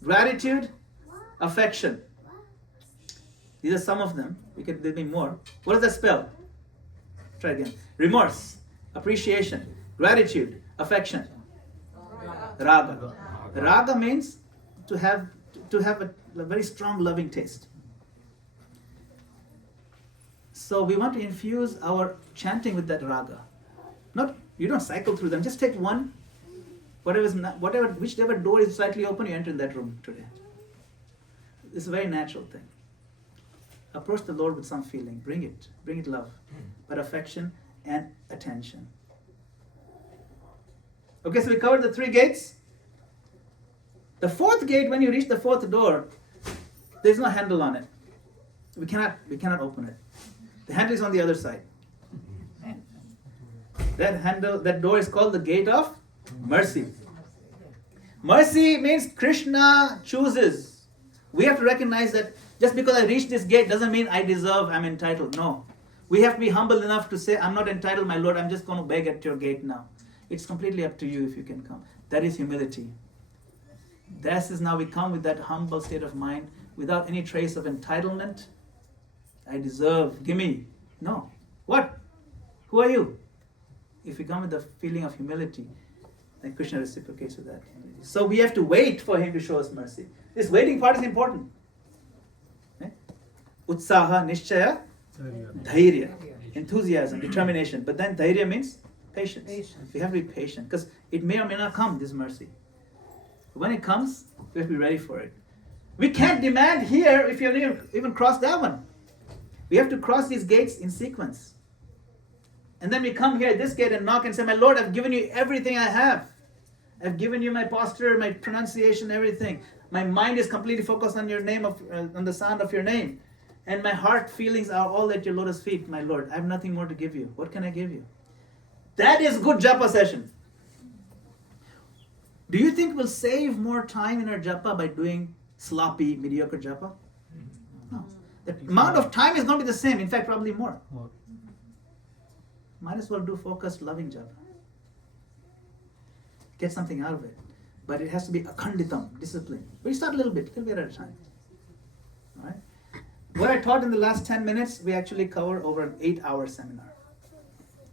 gratitude, affection. These are some of them. There'll be more. What does that spell? Try again. Remorse, appreciation, gratitude, affection. Raga. Raga means to have a very strong loving taste. So we want to infuse our chanting with that raga. You don't cycle through them. Just take one. Whichever door is slightly open, you enter in that room today. It's a very natural thing. Approach the Lord with some feeling. Bring it love, but affection and attention. Okay, so we covered the 3 gates. The 4th gate, when you reach the 4th door, there's no handle on it. We cannot open it. The handle is on the other side. That door is called the gate of mercy. Mercy means Krishna chooses. We have to recognize that just because I reach this gate doesn't mean I deserve, I'm entitled. No. We have to be humble enough to say, I'm not entitled, my Lord, I'm just going to beg at your gate now. It's completely up to you if you can come. That is humility. This is now we come with that humble state of mind without any trace of entitlement. I deserve, give me. No. What? Who are you? If we come with the feeling of humility, then Krishna reciprocates with that. So we have to wait for him to show us mercy. This waiting part is important. Utsaha, nishchaya, dhairya, enthusiasm, determination. But then dhairya means patience. We have to be patient because it may or may not come, this mercy. But when it comes, we have to be ready for it. We can't demand here if you haven't even crossed that one. We have to cross these gates in sequence. And then we come here at this gate and knock and say, my Lord, I've given you everything I have. I've given you my posture, my pronunciation, everything. My mind is completely focused on your name, on the sound of your name. And my heart feelings are all at your lotus feet, my Lord. I have nothing more to give you. What can I give you? That is good japa session. Do you think we'll save more time in our japa by doing sloppy, mediocre japa? No. The amount of time is going to be the same, in fact, probably more. More. Might as well do focused, loving japa. Get something out of it. But it has to be akhanditam, discipline. We start a little bit at a time. Alright? What I taught in the last 10 minutes, we actually cover over an 8-hour seminar.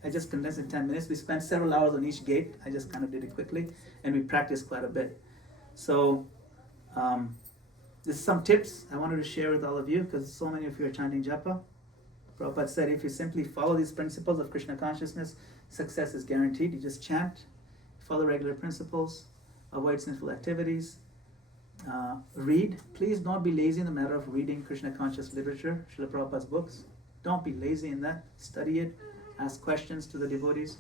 I just condensed in 10 minutes. We spent several hours on each gate. I just kind of did it quickly. And we practiced quite a bit. So, this is some tips I wanted to share with all of you, because so many of you are chanting japa. Prabhupada said if you simply follow these principles of Krishna consciousness, success is guaranteed. You just chant, follow regular principles, avoid sinful activities, read. Please don't be lazy in the matter of reading Krishna conscious literature, Srila Prabhupada's books. Don't be lazy in that. Study it. Ask questions to the devotees.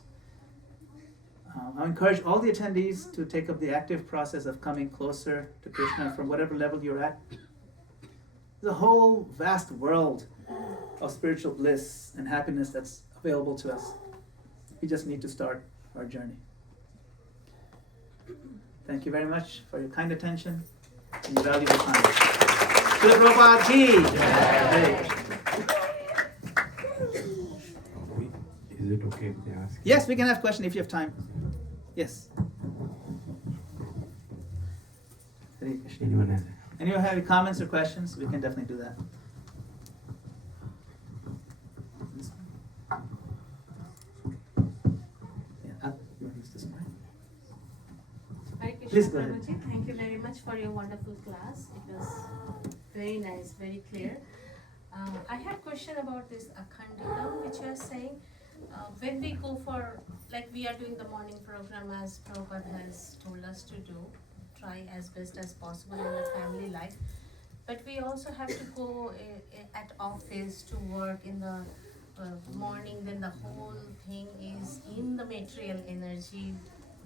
I encourage all the attendees to take up the active process of coming closer to Krishna from whatever level you're at. There's a whole vast world of spiritual bliss and happiness that's available to us. We just need to start our journey. Thank you very much for your kind attention and your valuable time. Srila Prabhupada ki jai. Is it okay if they ask? Yes, we can have questions if you have time. Yes. Hare Krishna. Anyone has? Anyone have any comments or questions? We can definitely do that. This one? Yeah, you want to use this one? Hare Krishna, Please go ahead. Prabhuji. Thank you very much for your wonderful class. It was very nice, very clear. I had a question about this akhanditam, which you are saying. When we go for, like we are doing the morning program as Prabhupada has told us to do, try as best as possible in the family life. But we also have to go at office to work in the morning, then the whole thing is in the material energy.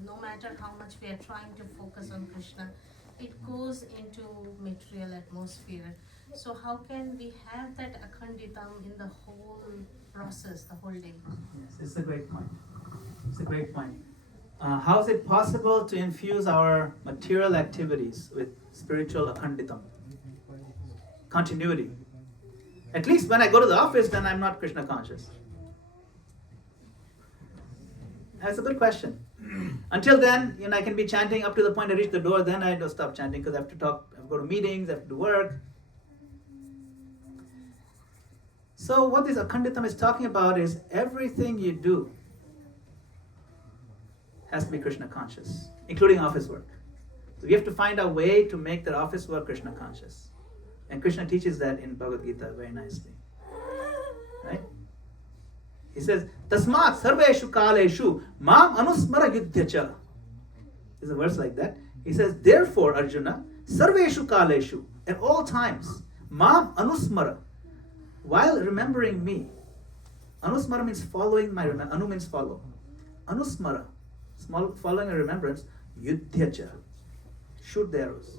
No matter how much we are trying to focus on Krishna, it goes into material atmosphere. So how can we have that akhanditam in the whole process, the whole day? Yes, it's a great point. It's a great point. How is it possible to infuse our material activities with spiritual akhanditam? Continuity. At least when I go to the office, then I'm not Krishna conscious. That's a good question. Until then, I can be chanting up to the point I reach the door, then I don't stop chanting because I have to talk, I have to go to meetings, I have to do work. So what this akhanditam is talking about is everything you do has to be Krishna conscious, including office work. So we have to find a way to make that office work Krishna conscious. And Krishna teaches that in Bhagavad Gita very nicely. Right? He says, Tasmat sarveshu kaleshu mam anusmara yudhyacha. There's a verse like that. He says, therefore, Arjuna, sarveshu kaleshu, at all times, mam anusmara, while remembering me. Anusmara means following my remembrance. Anu means follow. Anusmara, following a remembrance, yudhyacha, shoot the arrows.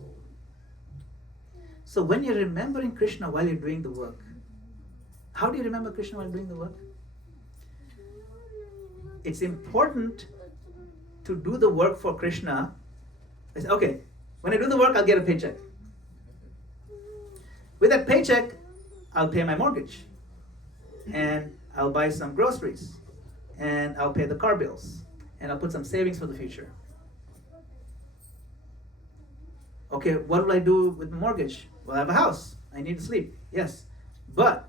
So when you're remembering Krishna while you're doing the work, how do you remember Krishna while doing the work? It's important to do the work for Krishna. I say, okay, when I do the work, I'll get a paycheck. With that paycheck, I'll pay my mortgage. And I'll buy some groceries. And I'll pay the car bills. And I'll put some savings for the future. Okay, what will I do with the mortgage? Well, I have a house. I need to sleep. Yes. But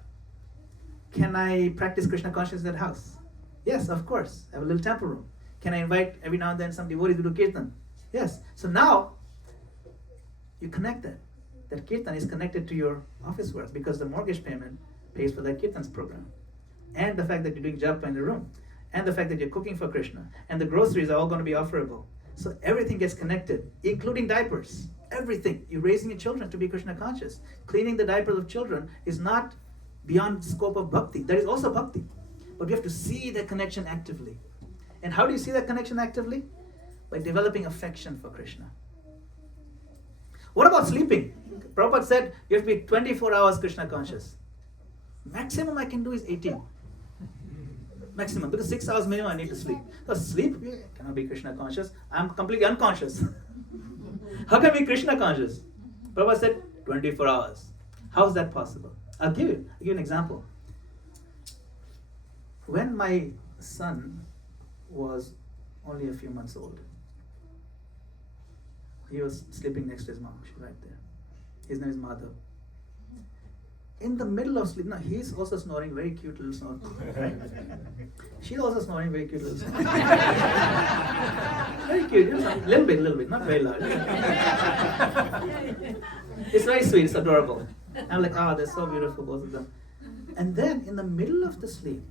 can I practice Krishna consciousness in that house? Yes, of course. I have a little temple room. Can I invite every now and then some devotees to do kirtan? Yes. So now you connect that. That kirtan is connected to your office work because the mortgage payment pays for that kirtan's program. And the fact that you're doing japa in the room. And the fact that you're cooking for Krishna. And the groceries are all going to be offerable. So everything gets connected, including diapers. Everything. You're raising your children to be Krishna conscious. Cleaning the diapers of children is not beyond the scope of bhakti. That is also bhakti. But we have to see that connection actively. And how do you see that connection actively? By developing affection for Krishna. What about sleeping? Prabhupada said you have to be 24 hours Krishna conscious. Maximum I can do is 18. Maximum, because 6 hours minimum I need to sleep. So sleep, cannot be Krishna conscious. I'm completely unconscious. How can I be Krishna conscious? Prabhupada said 24 hours. How is that possible? I'll give you an example. When my son was only a few months old, he was sleeping next to his mom. She's right there. His name is Madhav. In the middle of sleep, now he's also snoring, very cute little snore. Right? She's also snoring, very cute little snore. Very cute, little bit, not very loud. It's very sweet, it's adorable. I'm like, they're so beautiful, both of them. And then in the middle of the sleep,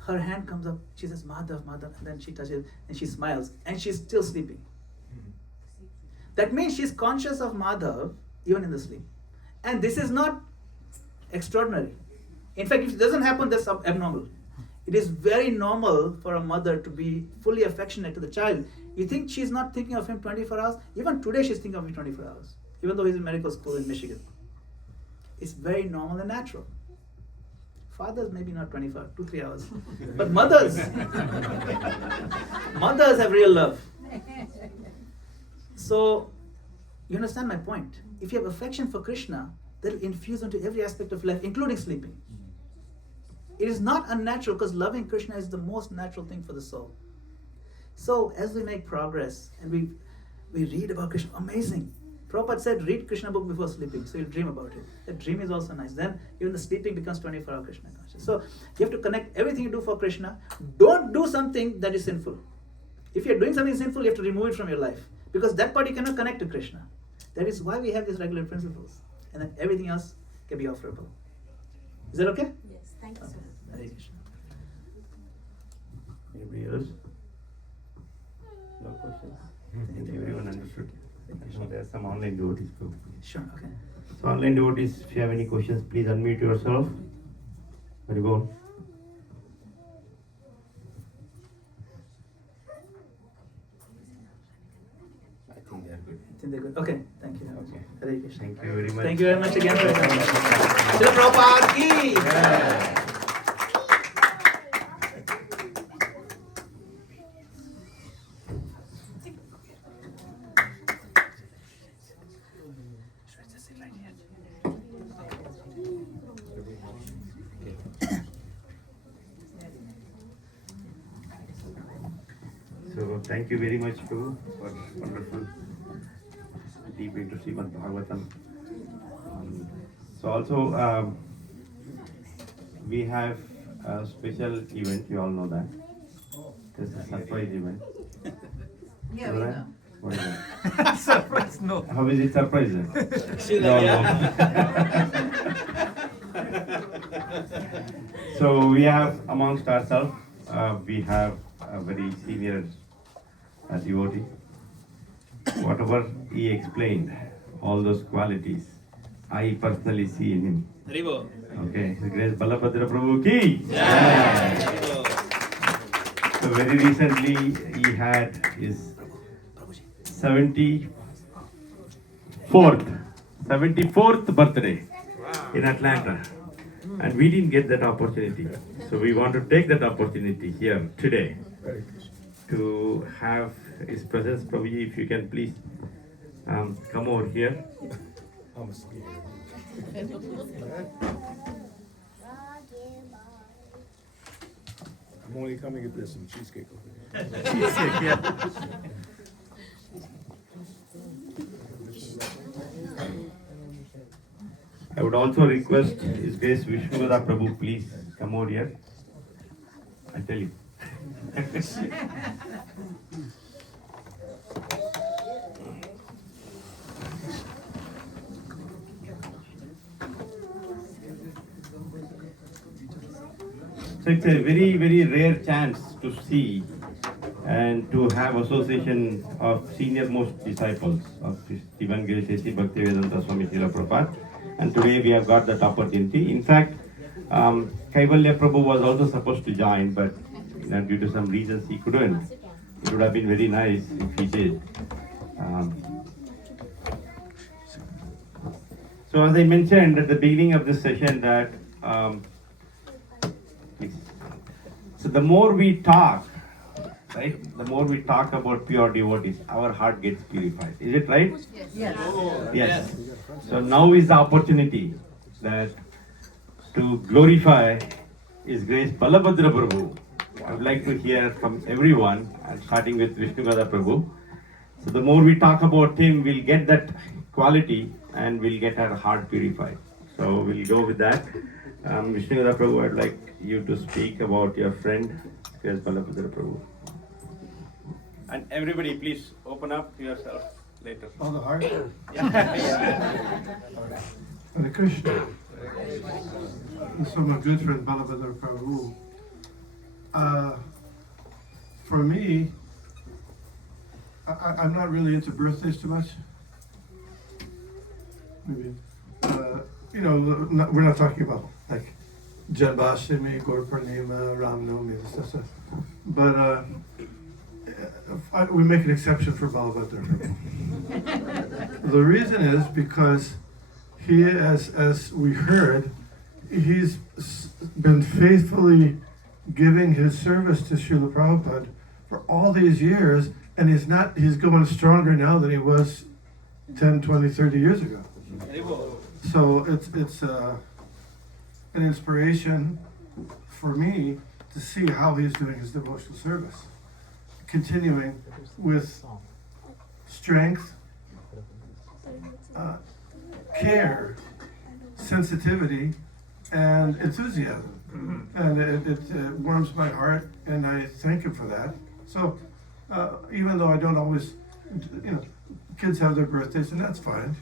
her hand comes up, she says, Madhav, Madhav, and then she touches and she smiles, and she's still sleeping. That means she's conscious of Madhav even in the sleep. And this is not extraordinary. In fact, if it doesn't happen, that's abnormal. It is very normal for a mother to be fully affectionate to the child. You think she's not thinking of him 24 hours? Even today she's thinking of him 24 hours, even though he's in medical school in Michigan. It's very normal and natural. Fathers maybe not 24, 2-3 hours. But mothers have real love. So, you understand my point. If you have affection for Krishna, that will infuse into every aspect of life, including sleeping. It is not unnatural, because loving Krishna is the most natural thing for the soul. So, as we make progress and we read about Krishna, amazing. Prabhupada said, read Krishna book before sleeping, so you'll dream about it. That dream is also nice. Then even the sleeping becomes 24-hour Krishna conscious. So you have to connect everything you do for Krishna. Don't do something that is sinful. If you're doing something sinful, you have to remove it from your life, because that part you cannot connect to Krishna. That is why we have these regular principles, and then everything else can be offerable. Is that okay? Yes, thank you so much. Hare Krishna. Anybody else? No questions? Thank you. Everyone understood. So there are some online devotees too. Sure, okay. So online devotees, if you have any questions, please unmute yourself. Very good. I think they are good. I think they're good. Okay, thank you. Okay. Hare Krishna. Thank you very much. Thank you very much again for your time. Srila Prabhupada ki! So thank you very much Prabhu for wonderful deep into Srimad Bhagavatam. So also we have a special event, you all know that. This is a surprise event. Yeah, we know. What is it? Surprise, no. How is it surprise then? Sheila, You all yeah. know. So we have amongst ourselves, we have a very senior devotee. Whatever he explained, all those qualities, I personally see in him. Haribo. Okay, so Grace Balabhadra Prabhu ki. Haribo. So very recently he had his 74th birthday in Atlanta, and we didn't get that opportunity. So we want to take that opportunity here today to have his presence. Prabhuji, if you can please come over here. I'm only coming if there's some cheesecake over there. I would also request His Grace Vishnupada Prabhu, please come over here. I tell you. So it's a very, very rare chance to see and to have association of senior most disciples of Divine Sri Bhaktivedanta Swami Srila Prabhupada. And today we have got that opportunity. In fact, Kaivalya Prabhu was also supposed to join, but due to some reasons he couldn't. It would have been very nice if he did. So as I mentioned at the beginning of this session that so the more we talk, right, the more we talk about pure devotees, our heart gets purified. Is it right? Yes. Yes. So now is the opportunity that to glorify His Grace Balabhadra Prabhu. I would like to hear from everyone, starting with Vishnugada Prabhu. So the more we talk about him, we'll get that quality and we'll get our heart purified. So we'll go with that. Vishnugada Prabhu, I'd like you to speak about your friend, Grace Balabhadra Prabhu. And everybody, please open up yourself later. On the heart? Hare Krishna. So my good friend Balabhadra Prabhu. For me, I'm not really into birthdays too much. Maybe, we're not talking about like Janmashtami, Gaur Purnima, Ram Navami, this stuff. But we make an exception for Balabhadra Prabhu. The reason is because he, as we heard, he's been faithfully giving his service to Srila Prabhupada for all these years, and he's going stronger now than he was 10, 20, 30 years ago. So it's an inspiration for me to see how he's doing his devotional service, continuing with strength, care, sensitivity, and enthusiasm. And it warms my heart, and I thank him for that. So even though I don't always, kids have their birthdays, and that's fine,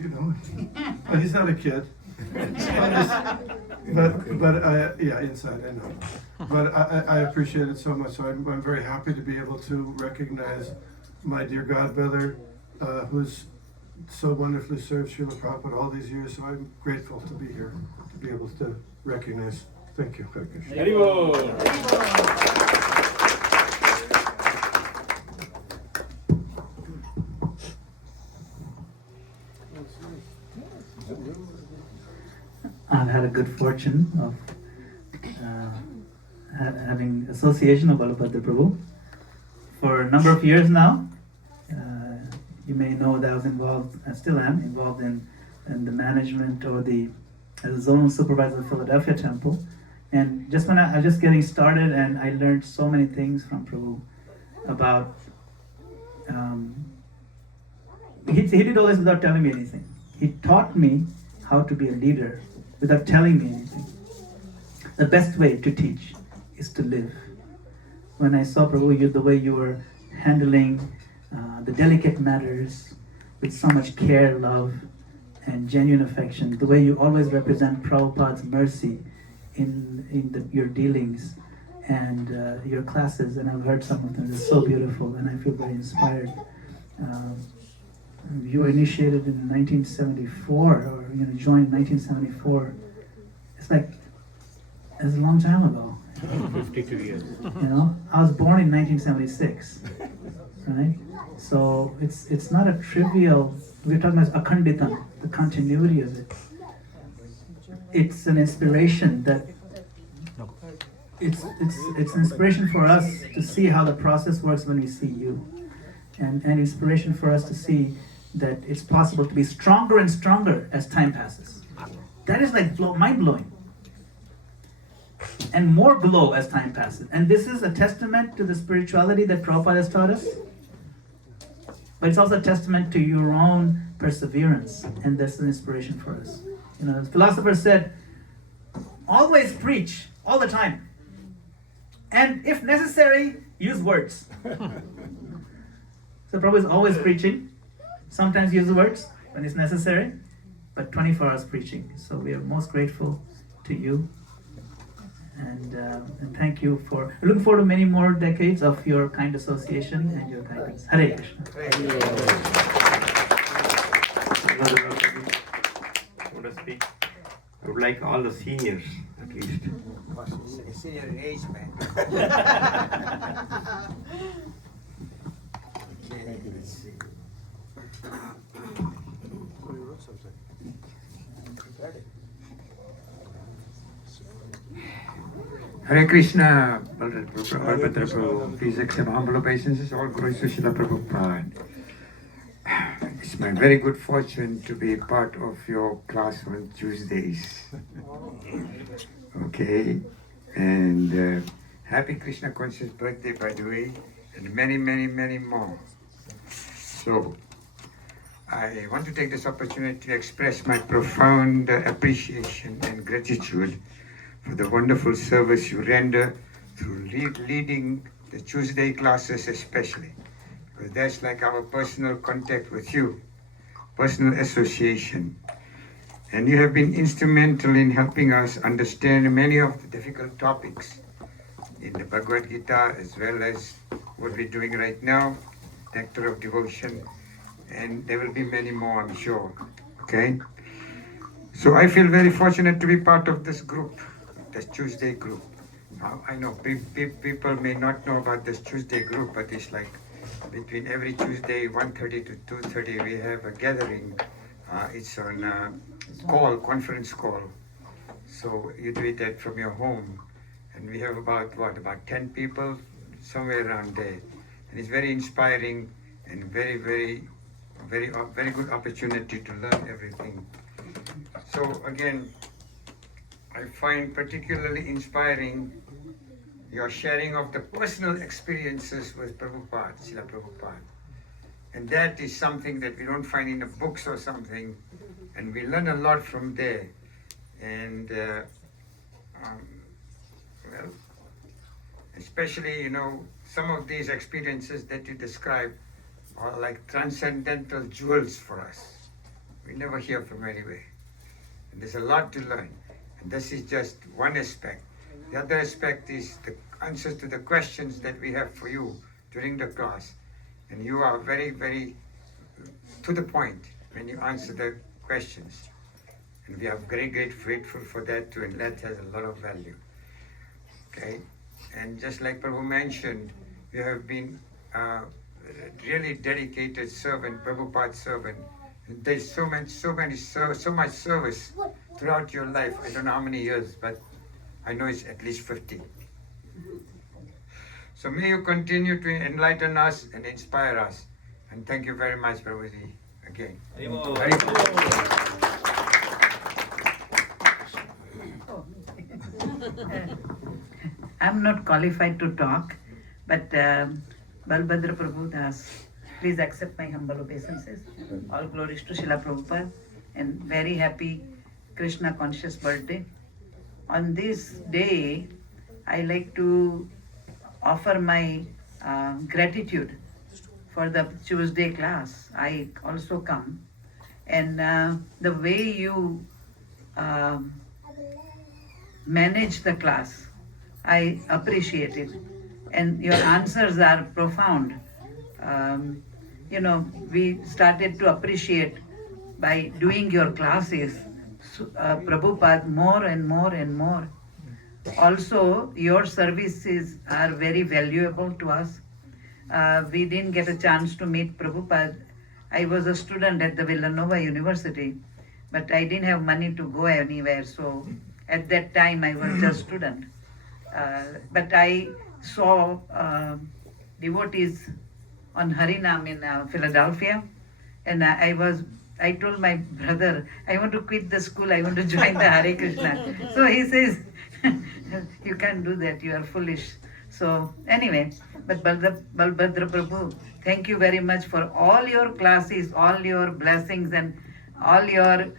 but he's not a kid. Inside, I know. But I appreciate it so much. So I'm very happy to be able to recognize my dear godbrother, who's so wonderfully served Srila Prabhupada all these years. So I'm grateful to be here, to be able to recognize. Thank you. Hare Krishna. I've had a good fortune of having association of Balabhadra Prabhu for a number of years now. You may know that I was involved, I still am involved in the management or as a zonal supervisor of the Philadelphia Temple. And just when I was just getting started, and I learned so many things from Prabhu about. He did all this without telling me anything. He taught me how to be a leader without telling me anything. The best way to teach is to live. When I saw Prabhu, the way you were handling the delicate matters with so much care, love, and genuine affection, the way you always represent Prabhupada's mercy in your dealings and your classes, and I've heard some of them, they're so beautiful, and I feel very inspired. You were initiated in 1974, or joined in 1974. It's like, it's a long time ago. 52 years. I was born in 1976, right? So it's not a trivial. We're talking about akhanditam, the continuity of it. It's an inspiration that it's an inspiration for us to see how the process works when we see you, and inspiration for us to see that it's possible to be stronger and stronger as time passes. That is like mind-blowing. And more glow as time passes. And this is a testament to the spirituality that Prabhupada has taught us. But it's also a testament to your own perseverance. And that's an inspiration for us. The philosopher said, always preach, all the time. And if necessary, use words. So Prabhupada is always preaching. Sometimes use words when it's necessary. But 24 hours preaching. So we are most grateful to you. And thank you for looking forward to many more decades of your kind association and your guidance. Hare Krishna. I want to speak. I would like all the seniors, at least. Senior in age, man. Okay, let's see. Hare Krishna, Balabhadra Prabhu. Please accept humble obeisances, all glories to Srila Prabhupada. It's my very good fortune to be part of your class on Tuesdays. Okay, and happy Krishna conscious birthday, by the way, and many, many, many more. So, I want to take this opportunity to express my profound appreciation and gratitude for the wonderful service you render through leading the Tuesday classes especially. Because that's like our personal contact with you, personal association. And you have been instrumental in helping us understand many of the difficult topics in the Bhagavad Gita, as well as what we're doing right now, Nectar of Devotion, and there will be many more, I'm sure. Okay? So I feel very fortunate to be part of this group, this Tuesday group. I know people may not know about this Tuesday group, but it's like between every Tuesday, 1:30 to 2:30, we have a gathering. It's on conference call. So you do it from your home. And we have about 10 people, somewhere around there. And it's very inspiring and very good opportunity to learn everything. So again, I find particularly inspiring your sharing of the personal experiences with Prabhupada, Srila Prabhupada. And that is something that we don't find in the books or something, and we learn a lot from there. And well, especially, some of these experiences that you describe are like transcendental jewels for us. We never hear from anywhere. And there's a lot to learn. And this is just one aspect. The other aspect is the answers to the questions that we have for you during the class. And you are very, very to the point when you answer the questions. And we are very grateful for that too, and that has a lot of value. Okay? And just like Prabhu mentioned, you have been a really dedicated servant, Prabhupada servant. And there's so much service throughout your life. I don't know how many years, but I know it's at least 50. So may you continue to enlighten us and inspire us. And thank you very much, Prabhuji, again. I'm not qualified to talk, but Balbhadra Prabhu Das, please accept my humble obeisances. All glories to Srila Prabhupada, and very happy Krishna conscious birthday. On this day, I like to offer my gratitude for the Tuesday class. I also come, and the way you manage the class, I appreciate it, and your answers are profound. We started to appreciate by doing your classes Prabhupada more and more and more. Also, your services are very valuable to us. We didn't get a chance to meet Prabhupada. I was a student at the Villanova University, but I didn't have money to go anywhere. So at that time, I was just student. But I saw devotees on Harinam in Philadelphia, and I told my brother, I want to quit the school, I want to join the Hare Krishna. So he says, you can't do that, you are foolish. So anyway, but Balbhadra Prabhu, thank you very much for all your classes, all your blessings, and all your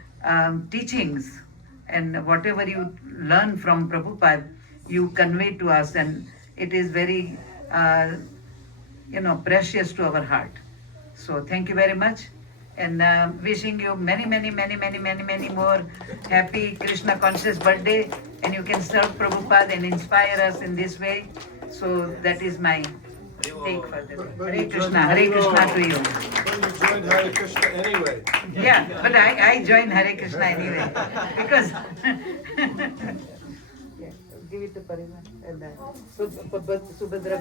teachings, and whatever you learn from Prabhupada, you convey to us, and it is very precious to our heart. So thank you very much, and wishing you many more happy Krishna conscious birthday, and you can serve Prabhupada and inspire us in this way. So that is my take for the day. Hare Krishna to you. You joined Hare Krishna anyway. Yeah, but I joined Hare Krishna anyway, because give it to Parima and Subhadra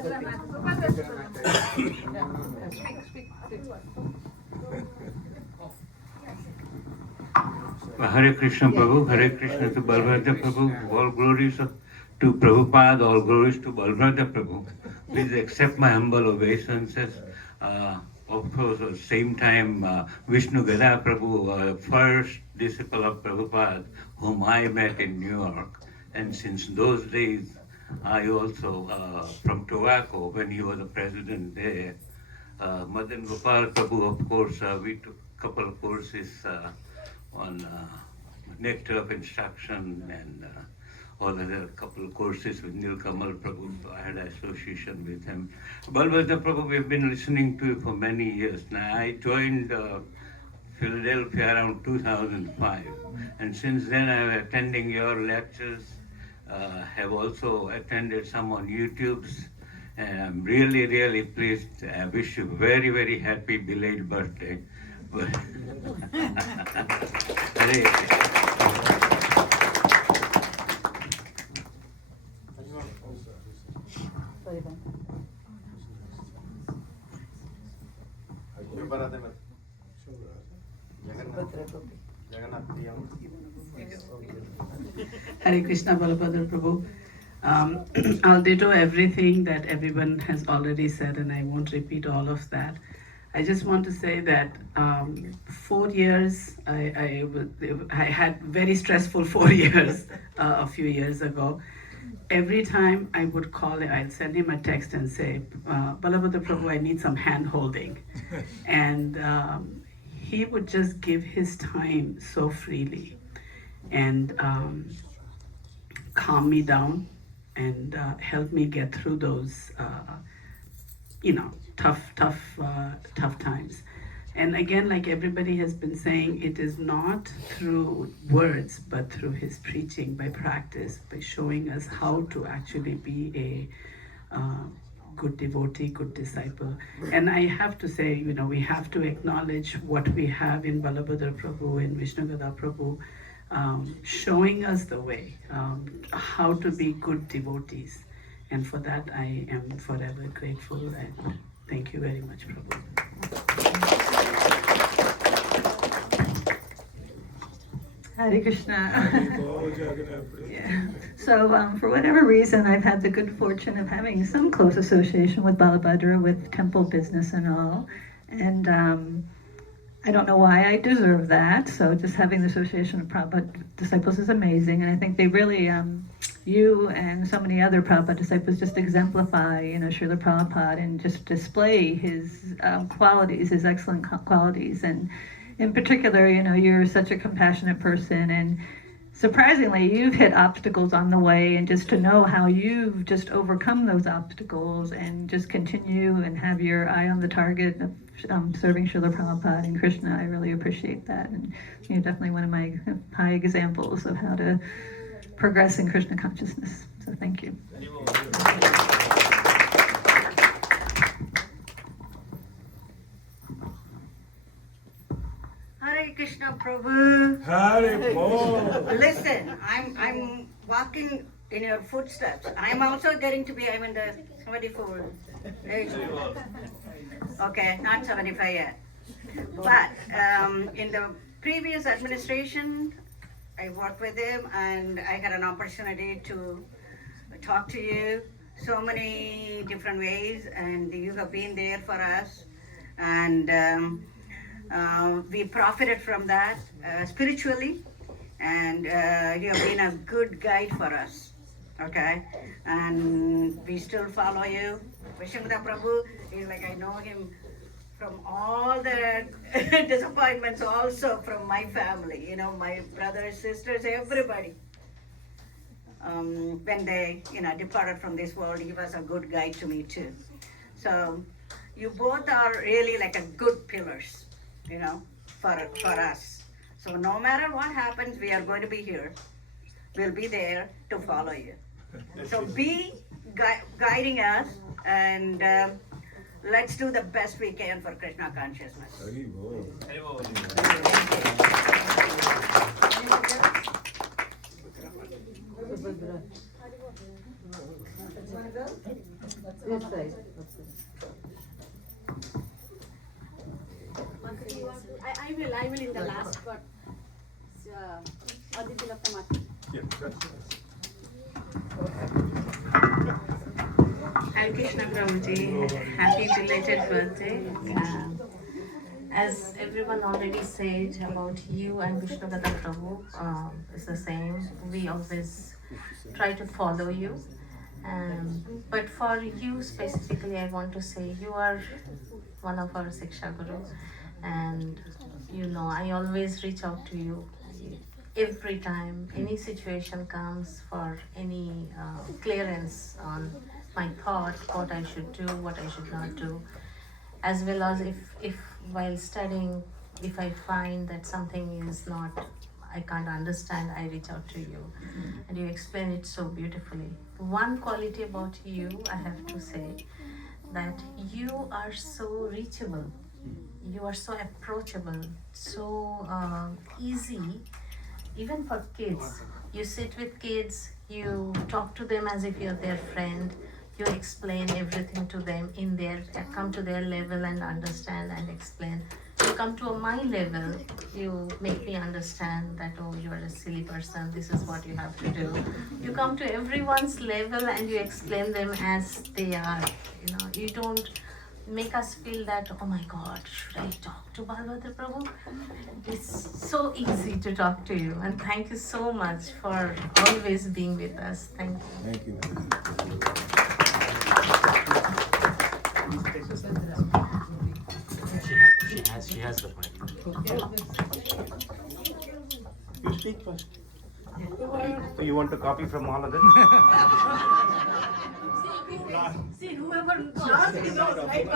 Hare Krishna Prabhu, Hare Krishna to Balbhadra Prabhu, all glories to Prabhupada, all glories to Balbhadra Prabhu. Please accept my humble obeisances. of course, at the same time, Vishnu Gada Prabhu, first disciple of Prabhupada, whom I met in New York. And since those days, I also, from Tobacco, when he was the president there, Madana-gopāla Prabhu, of course, we took a couple of courses on nectar of instruction and all other couple of courses with Nilkamal Prabhu. So I had an association with him. Balbhadra Prabhu, we've been listening to you for many years now. I joined Philadelphia around 2005, and since then I'm attending your lectures. Have also attended some on YouTube's, and I'm really, really pleased. I wish you very, very happy belated birthday. But Hare Krishna. Hare Krishna, Balabhadra Prabhu. I'll ditto everything that everyone has already said, and I won't repeat all of that. I just want to say that 4 years, I had very stressful 4 years a few years ago. Every time I would call him, I'd send him a text and say, Balabhadra Prabhu, I need some hand holding. And he would just give his time so freely and calm me down and help me get through those, tough times. And again, like everybody has been saying, it is not through words, but through his preaching, by practice, by showing us how to actually be a good devotee, good disciple. And I have to say, we have to acknowledge what we have in Balabhadra Prabhu and Vishnu Gada Prabhu, showing us the way, how to be good devotees. And for that, I am forever grateful, and thank you very much, Prabhu. Hare Krishna. Yeah. So for whatever reason, I've had the good fortune of having some close association with Balabhadra, with temple business and all. And I don't know why I deserve that. So just having the association of Prabhupada disciples is amazing. And I think they really, you and so many other Prabhupada disciples just exemplify, Srila Prabhupada and just display his qualities, his excellent qualities. And in particular, you're such a compassionate person, and surprisingly, you've hit obstacles on the way, and just to know how you've just overcome those obstacles and just continue and have your eye on the target of serving Srila Prabhupada and Krishna, I really appreciate that. And you're definitely one of my high examples of how to progress in Krishna consciousness. So thank you. Hare Krishna Prabhu. Hare Krishna. Listen, I'm walking in your footsteps. I'm also getting to be, I'm in the 74 age. Okay, not 75 yet. But in the previous administration, I worked with him and I had an opportunity to talk to you so many different ways, and you have been there for us. And we profited from that spiritually, and you have been a good guide for us, okay? And we still follow you. Vishnupada Prabhu is like, I know him from all the disappointments, also from my family, my brothers, sisters, everybody. When they, departed from this world, he was a good guide to me too. So you both are really like a good pillars, for us. So no matter what happens, we are going to be here. We'll be there to follow you. So be guiding us, and let's do the best we can for Krishna consciousness. I will in the last part. Hare Hare Krishna Prabhuji, happy belated birthday. As everyone already said about you and Vishnu Gada Prabhu, it's the same. We always try to follow you. But for you specifically, I want to say you are one of our Siksha Guru, and you know I always reach out to you every time any situation comes for any clearance on my thought, what I should do, what I should not do, as well as if while studying, if I find that something is not, I can't understand, I reach out to you and you explain it so beautifully. One quality about you, I have to say, that you are so reachable, you are so approachable, so easy, even for kids. You sit with kids, you talk to them as if you're their friend, you explain everything to them in their, come to their level and understand and explain. You come to my level, you make me understand that, oh, you're a silly person, this is what you have to do. You come to everyone's level and you explain them as they are. You know, you don't make us feel that, oh my God, should I talk to Balbhadra Prabhu? It's so easy to talk to you, and thank you so much for always being with us. Thank you. Thank you. She has the point. You speak first. So you want to copy from all of them? See, whoever lost is right.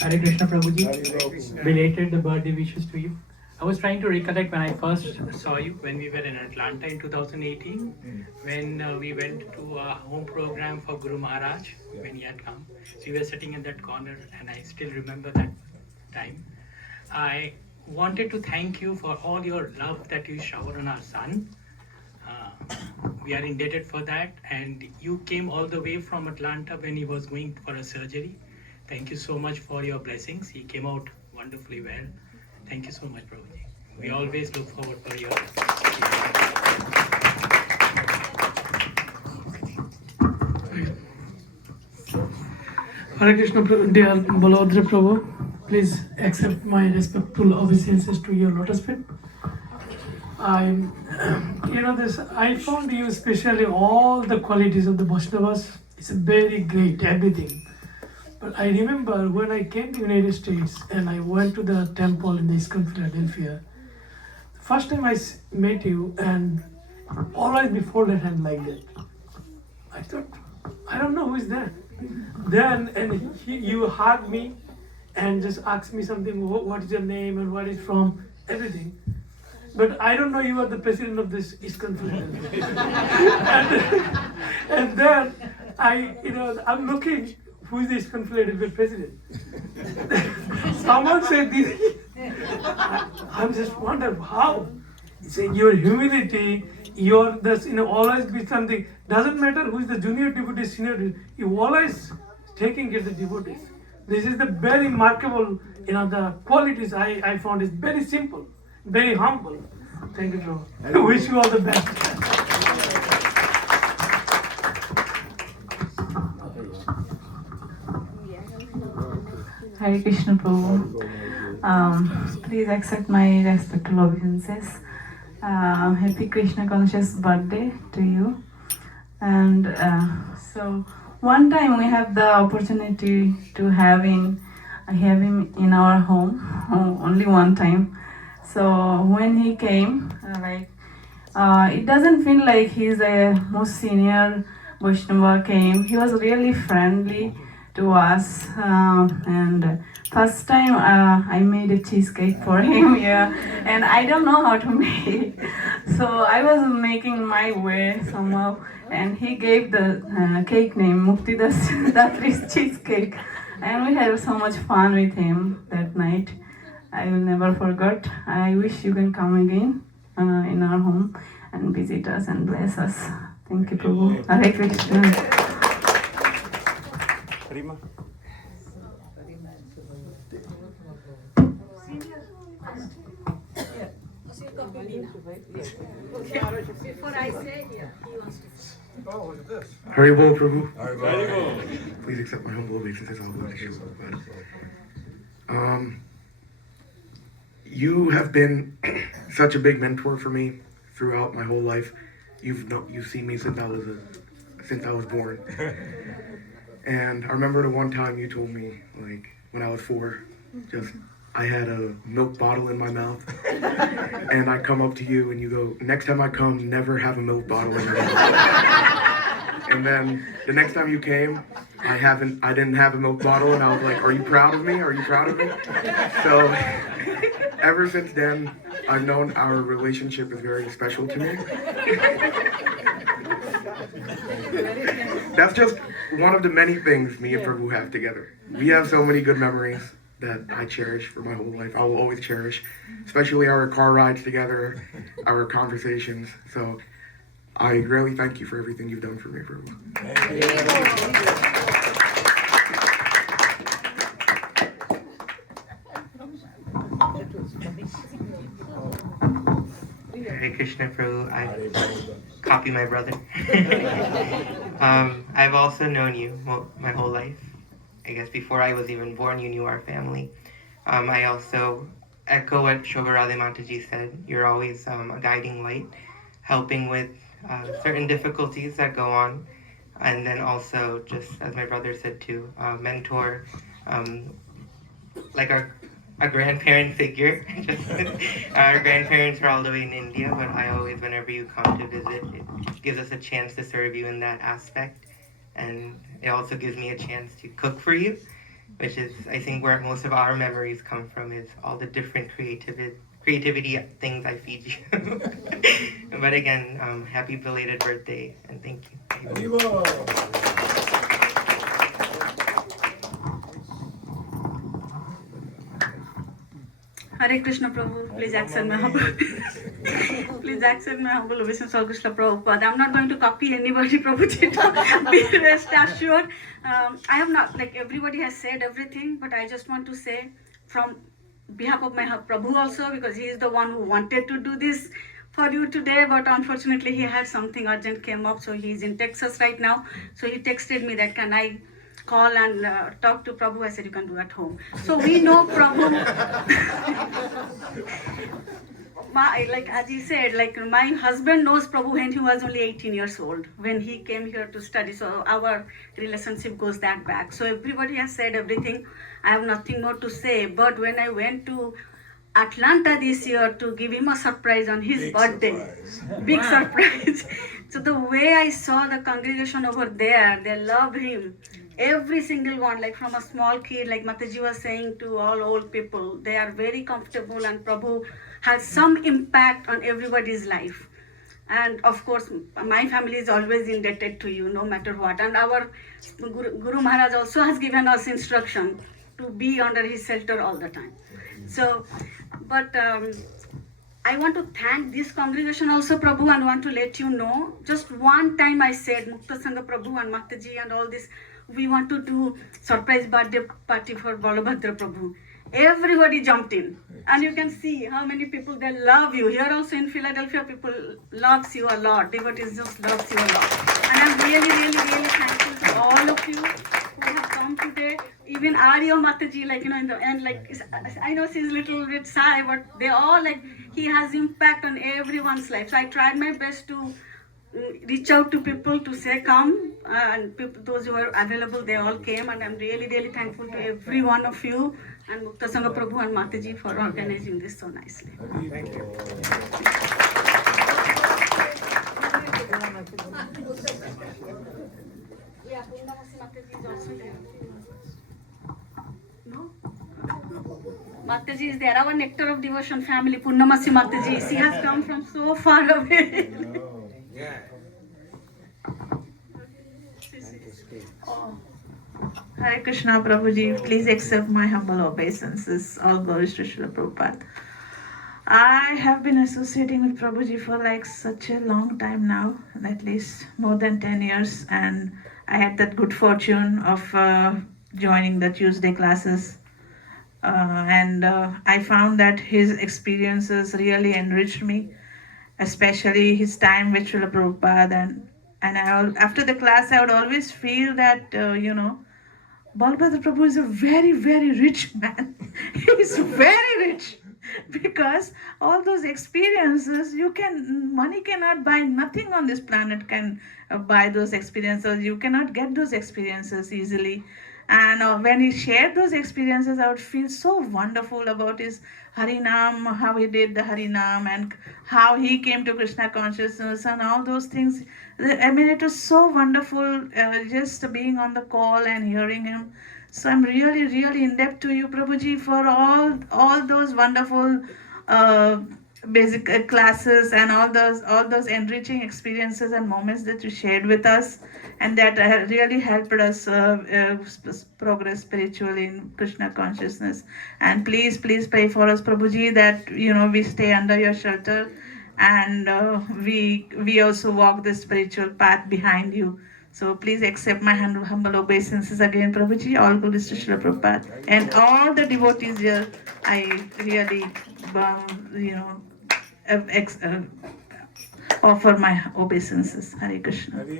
Hare Krishna Prabhuji, belated birthday wishes to you. I was trying to recollect when I first saw you when we were in Atlanta in 2018, when we went to a home program for Guru Maharaj when he had come. So we were sitting in that corner and I still remember that time. I wanted to thank you for all your love that you showered on our son. We are indebted for that, and you came all the way from Atlanta when he was going for a surgery. Thank you so much for your blessings. He came out wonderfully well. Thank you so much, Prabhuji. We always look forward for your. Hare Krishna, dear Balbhadra Prabhu, please accept my respectful obeisances to your lotus feet. I found you, especially all the qualities of the Vaishnavas, it's very great, everything. But I remember when I came to United States and I went to the temple in the ISKCON Philadelphia, the first time I met you and always be folded hand like that. I thought, I don't know who is that. Then you hugged me and just asked me something, what is your name and where is from, everything. But I don't know you are the president of this ISKCON Philadelphia. and then I'm looking, who is the ISKCON Philadelphia president? Someone said this. I'm just wondering how. Saying your humility, your this always be something. Doesn't matter who is the junior devotee, senior devotee. You always taking care of the devotees. This is the very remarkable. The qualities I found is very simple, very humble. Thank you, Prabhu. I wish you all the best. Hare Krishna Prabhu. Please accept my respectful obeisances. Happy Krishna conscious birthday to you. And so one time we have the opportunity to have him in our home, only one time. So when he came, it doesn't feel like he's a most senior Vaishnava came. He was really friendly to us, and first time I made a cheesecake for him, and I don't know how to make, so I was making my way somehow, and he gave the cake name Mukti Datri's cheesecake, and we had so much fun with him that night. I will never forget. I wish you can come again in our home and visit us and bless us. Thank you, Prabhu. Hare Krishna. Rima. Before I say here, he wants to say. Oh, look at this. Haribol Prabhu. Haribol. Please accept my humble obeisances. You have been such a big mentor for me throughout my whole life. You've seen me since I was born. And I remember the one time you told me, like when I was 4, I had a milk bottle in my mouth, and I come up to you and you go, next time I come, never have a milk bottle in your mouth. And then the next time you came, I didn't have a milk bottle, and I was like, are you proud of me? Are you proud of me? So ever since then, I've known our relationship is very special to me. That's just one of the many things me and Prabhu have together. We have so many good memories that I cherish for my whole life. I will always cherish, especially our car rides together, our conversations. So I really thank you for everything you've done for me, Prabhu. Hare Krishna Prabhu, I copy my brother. I've also known you my whole life. I guess before I was even born, you knew our family. I also echo what Shobharade Mataji said. You're always a guiding light, helping with certain difficulties that go on. And then also, just as my brother said too, mentor, like our grandparent figure. Our grandparents are all the way in India, but I always, whenever you come to visit, it gives us a chance to serve you in that aspect. And it also gives me a chance to cook for you, which is, I think, where most of our memories come from, is all the different creativity things I feed you. But again, happy belated birthday, and thank you. Hare Krishna Prabhu, please accept my humble please accept my humble obeisance to Krishna Prabhupada. I'm not going to copy anybody, Prabhuji. Be rest assured. I have not, like everybody has said everything, but I just want to say from behalf of my Prabhu also, because he is the one who wanted to do this for you today, but unfortunately he had something urgent came up, so he's in Texas right now. So he texted me that, can I call and talk to Prabhu? I said, you can do at home. So we know Prabhu. Like as he said, like my husband knows Prabhu when he was only 18 years old, when he came here to study. So our relationship goes that back. So everybody has said everything. I have nothing more to say. But when I went to Atlanta this year to give him a surprise on his birthday, big surprise. So the way I saw the congregation over there, they love him. Every single one, like from a small kid, like Mataji was saying, to all old people, they are very comfortable, and Prabhu has some impact on everybody's life. And of course, my family is always indebted to you, no matter what. And our Guru Maharaj also has given us instruction to be under his shelter all the time. So, but I want to thank this congregation also, Prabhu, and want to let you know, just one time I said, Mukta Sangha Prabhu and Mataji and all this, we want to do surprise birthday party for Balabhadra Prabhu. Everybody jumped in, and you can see how many people, they love you. Here also in Philadelphia, people loves you a lot. Devotees just loves you a lot. And I'm really, really, really thankful to all of you who have come today. Even Arya Mataji, like, in the end, like, I know she's a little bit shy, but they all, like, he has impact on everyone's life. So I tried my best to reach out to people to say come, and people, those who were available, they all came, and I'm really, really thankful to every one of you and Mukta Sangha Prabhu and Mataji for organizing this so nicely. Thank you. Yeah, Mataji is also there. No? Mataji is there. Our Nectar of Devotion family, Purnamasi Mataji. She has come from so far away. Yeah. Oh. Hare Krishna Prabhuji, please accept my humble obeisances. All glories to Srila Prabhupada. I have been associating with Prabhuji for like such a long time now, at least more than 10 years, and I had that good fortune of joining the Tuesday classes and I found that his experiences really enriched me, especially his time with Srila Prabhupada. After the class, I would always feel that, Balabhadra Prabhu is a very, very rich man. He's very rich because all those experiences, money cannot buy, nothing on this planet can buy those experiences. You cannot get those experiences easily. And when he shared those experiences, I would feel so wonderful about his Harinam, how he did the Harinam, and how he came to Krishna consciousness, and all those things. I mean, it was so wonderful just being on the call and hearing him. So I'm really, really indebted to you, Prabhuji, for all those wonderful uh, basic classes and all those enriching experiences and moments that you shared with us, and that really helped us progress spiritually in Krishna consciousness. And please, please pray for us, Prabhuji, that we stay under your shelter, and we also walk the spiritual path behind you. So please accept my humble obeisances again, Prabhuji. All good is to Srila Prabhupada. And all the devotees here, I really, ex- uh, offer my obeisances. Hare Krishna. Hare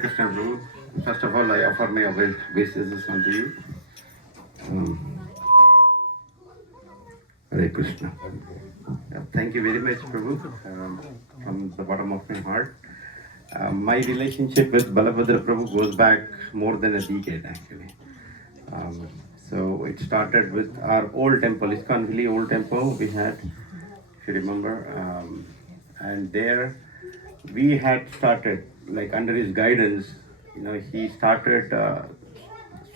Krishna, Prabhu. First of all, I offer my obeisances unto you. Hare Krishna. Thank you very much, Prabhu, from the bottom of my heart. My relationship with Balabhadra Prabhu goes back more than a decade, actually. So it started with our old temple, ISKCON Hilly old temple we had, if you remember. And there we had started, like under his guidance, he started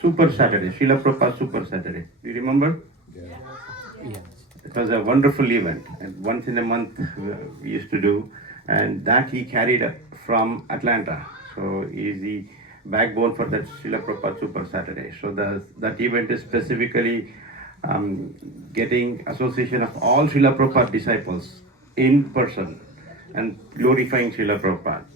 Super Saturday, Srila Prabhupada Super Saturday. Do you remember? Yeah. It was a wonderful event, and once in a month we used to do, and that he carried from Atlanta. So he is the backbone for that Srila Prabhupada Super Saturday. So that event is specifically getting association of all Srila Prabhupada disciples in person and glorifying Srila Prabhupada.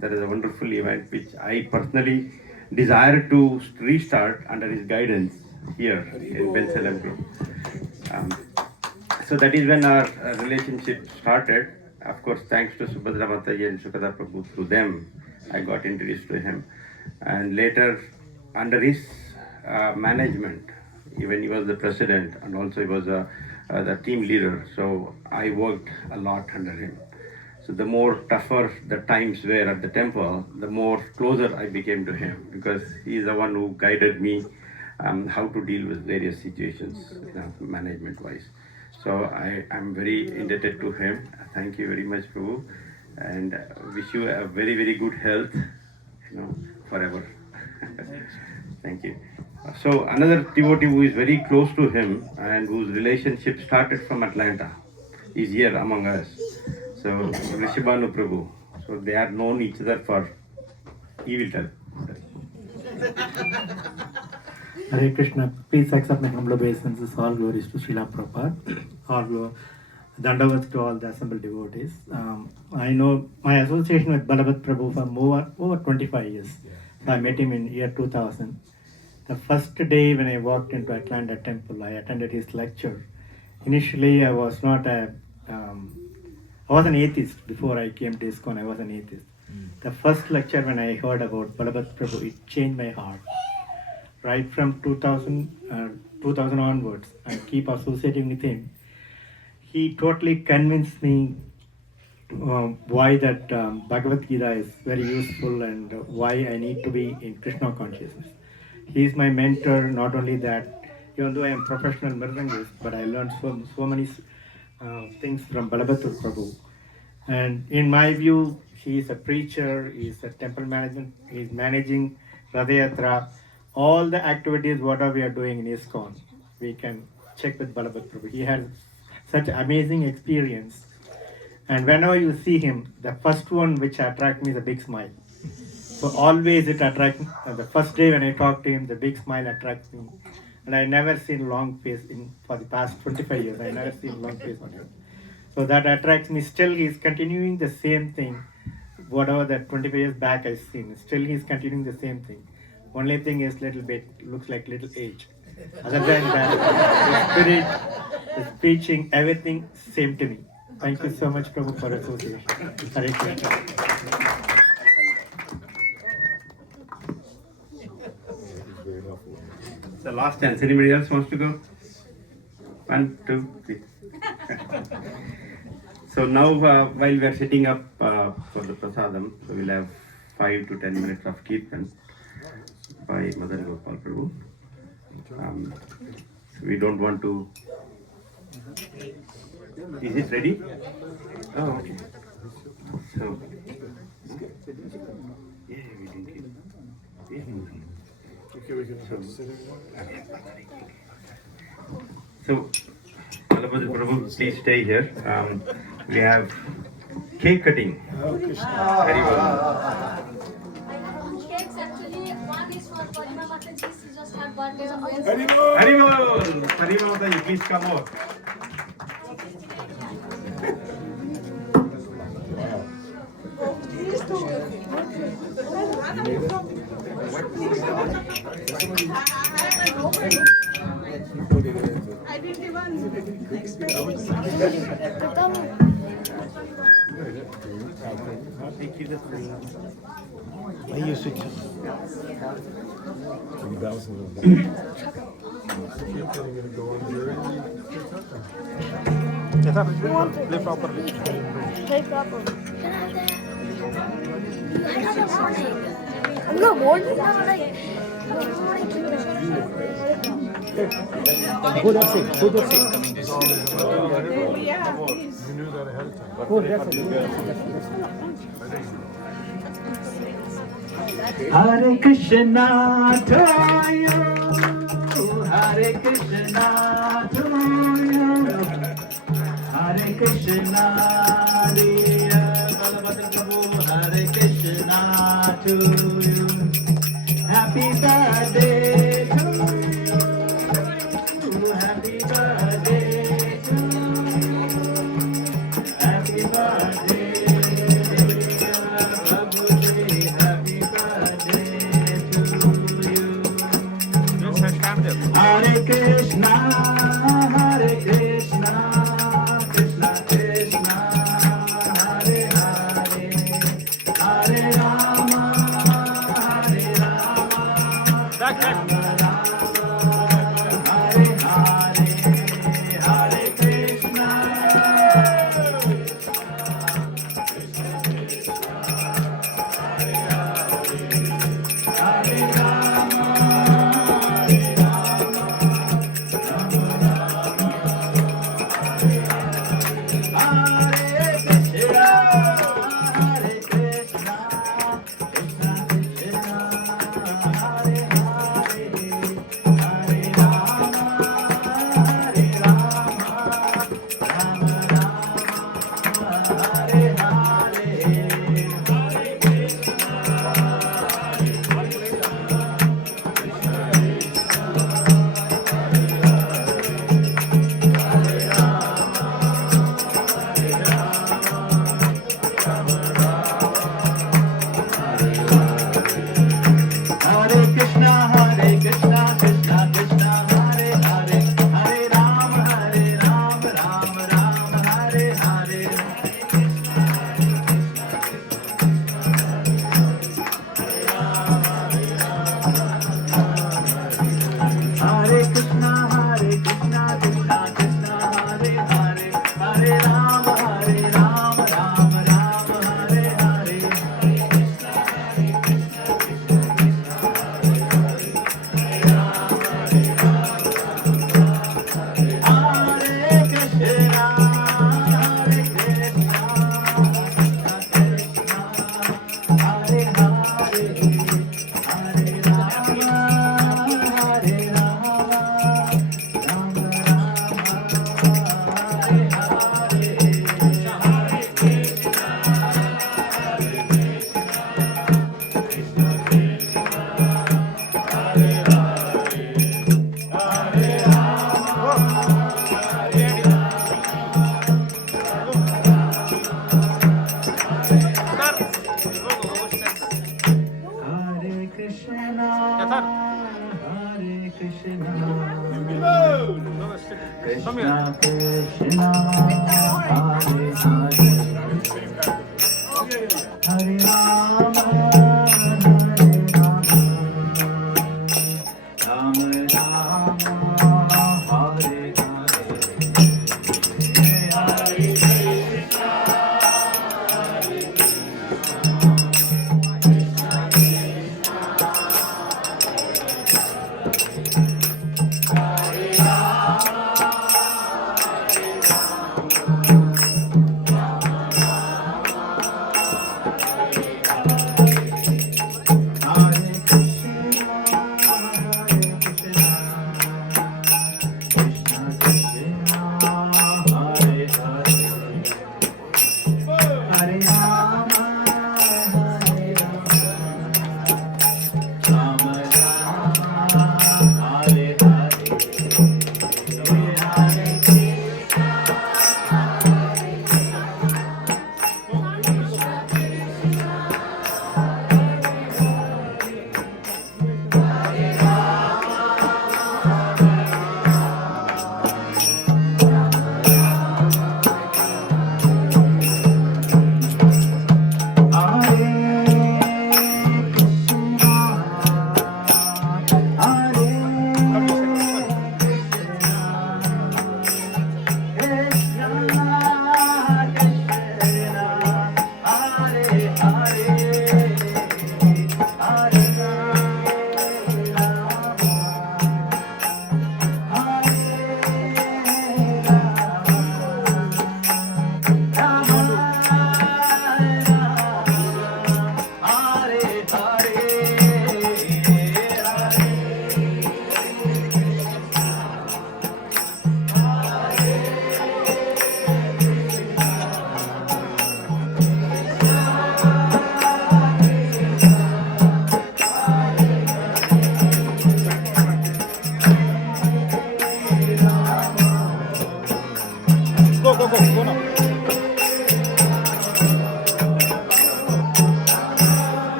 That is a wonderful event which I personally desire to restart under his guidance here in Bensalem. So that is when our relationship started. Of course, thanks to Subhadra Mataji and Sukada Prabhu, through them, I got introduced to him. And later, under his management, even he was the president and also he was the team leader. So I worked a lot under him. So the more tougher the times were at the temple, the more closer I became to him, because he is the one who guided me how to deal with various situations, management-wise. So I'm very indebted to him. Thank you very much, Prabhu, and wish you a very, very good health, forever. Thank you. So another devotee who is very close to him and whose relationship started from Atlanta is here among us. So Rishibhanu Prabhu. So they are known each other for, he will tell. Hare Krishna, please accept my humble obeisances. All glories to Srila Prabhupada. All dandavats to all the assembled devotees. I know my association with Balabhadra Prabhu for over 25 years. So I met him in year 2000. The first day when I walked into Atlanta temple, I attended his lecture. Initially, I was not I was an atheist before I came to ISKCON. I was an atheist. The first lecture when I heard about Balabhadra Prabhu, it changed my heart. Right from 2000 onwards, I keep associating with him. He totally convinced me why that Bhagavad Gita is very useful and why I need to be in Krishna consciousness. He is my mentor. Not only that, even though I am professional mridangist, but I learned so many things from Balabhadra Prabhu. And in my view, he is a preacher, he is a temple management, he is managing Radha all the activities, whatever we are doing in ISKCON, we can check with Balabhadra Prabhu. He has such amazing experience. And whenever you see him, the first one which attracts me is a big smile. So always it attracts me. The first day when I talk to him, the big smile attracts me. And I never seen long face for the past 25 years. I never seen long face on him. So that attracts me. Still, he's continuing the same thing. Whatever that 25 years back I've seen, still he's continuing the same thing. Only thing is little bit, looks like little age. Other than that, the spirit, the preaching, everything same to me. Thank you so much, Prabhu, for association. Hare Krishna. The last chance. Anybody else wants to go? 1, 2, 3. So now, while we are setting up for the prasadam, so we'll have 5 to 10 minutes of kirtan by Madana-gopāla Prabhu. So we don't want to. Is it ready? Oh, okay. So, yeah, we didn't get it. Okay, we can have a sitting one. So, Balabhadra Prabhu, please stay here. We have cake cutting. Very well. Cakes actually, one is for Parima Mataji, she just had birthday on Wednesday. Haribol! Parima Mataji, please come over. I didn't even expect I used to. Play properly. Play properly. I'm not morning. Go that side. Go that side. You knew that ahead of time. Go that side. Hare Krishna to you, Hare Krishna to you, Hare Krishna, dear Balabhadra Prabhu, Hare Krishna to you. Happy birthday to you, happy birthday to you, happy birthday. Hare Krishna, Hare Krishna, Krishna Krishna, Hare Hare, Hare Rama, Krishna Krishna Hare Hare Hare Rama Rama Rama Hare Hare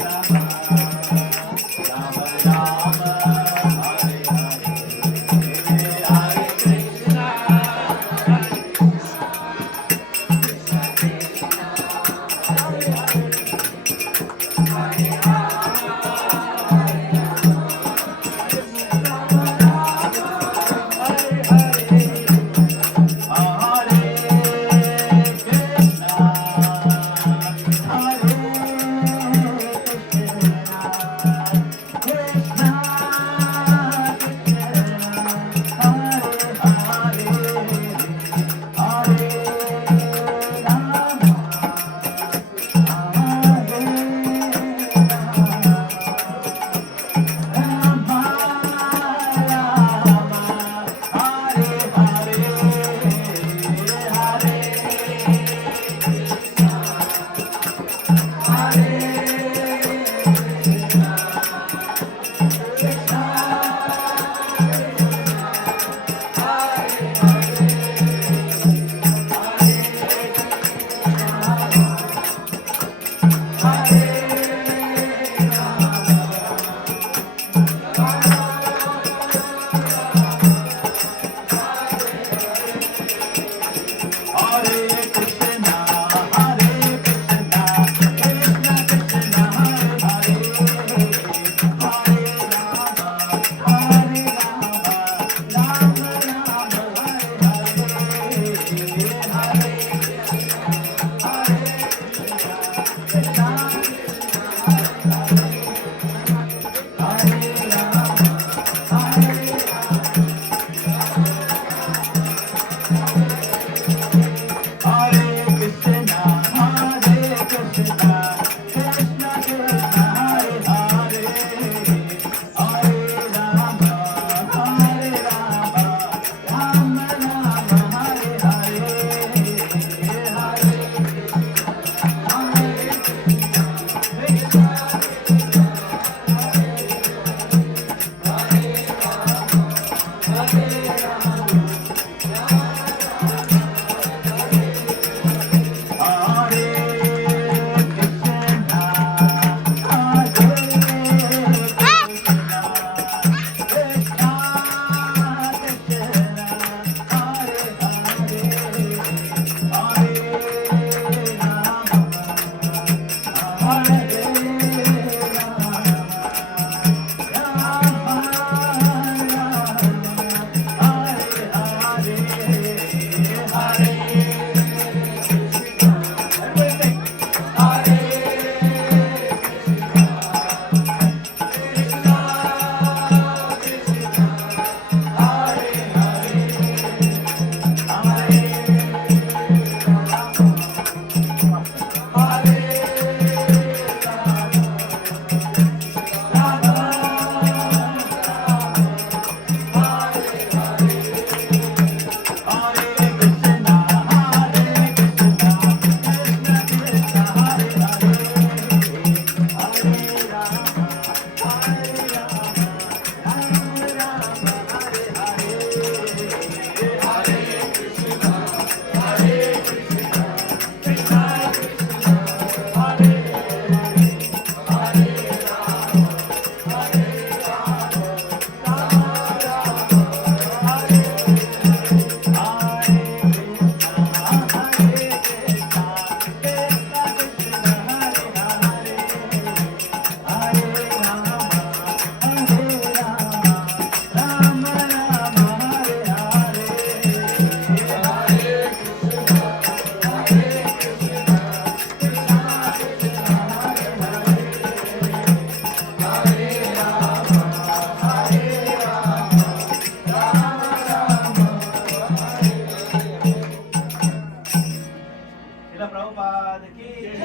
Rama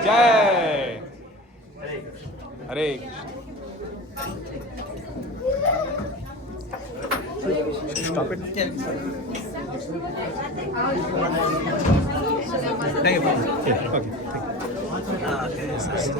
Jai. Hare Krishna. Stop it. Thank you. Okay.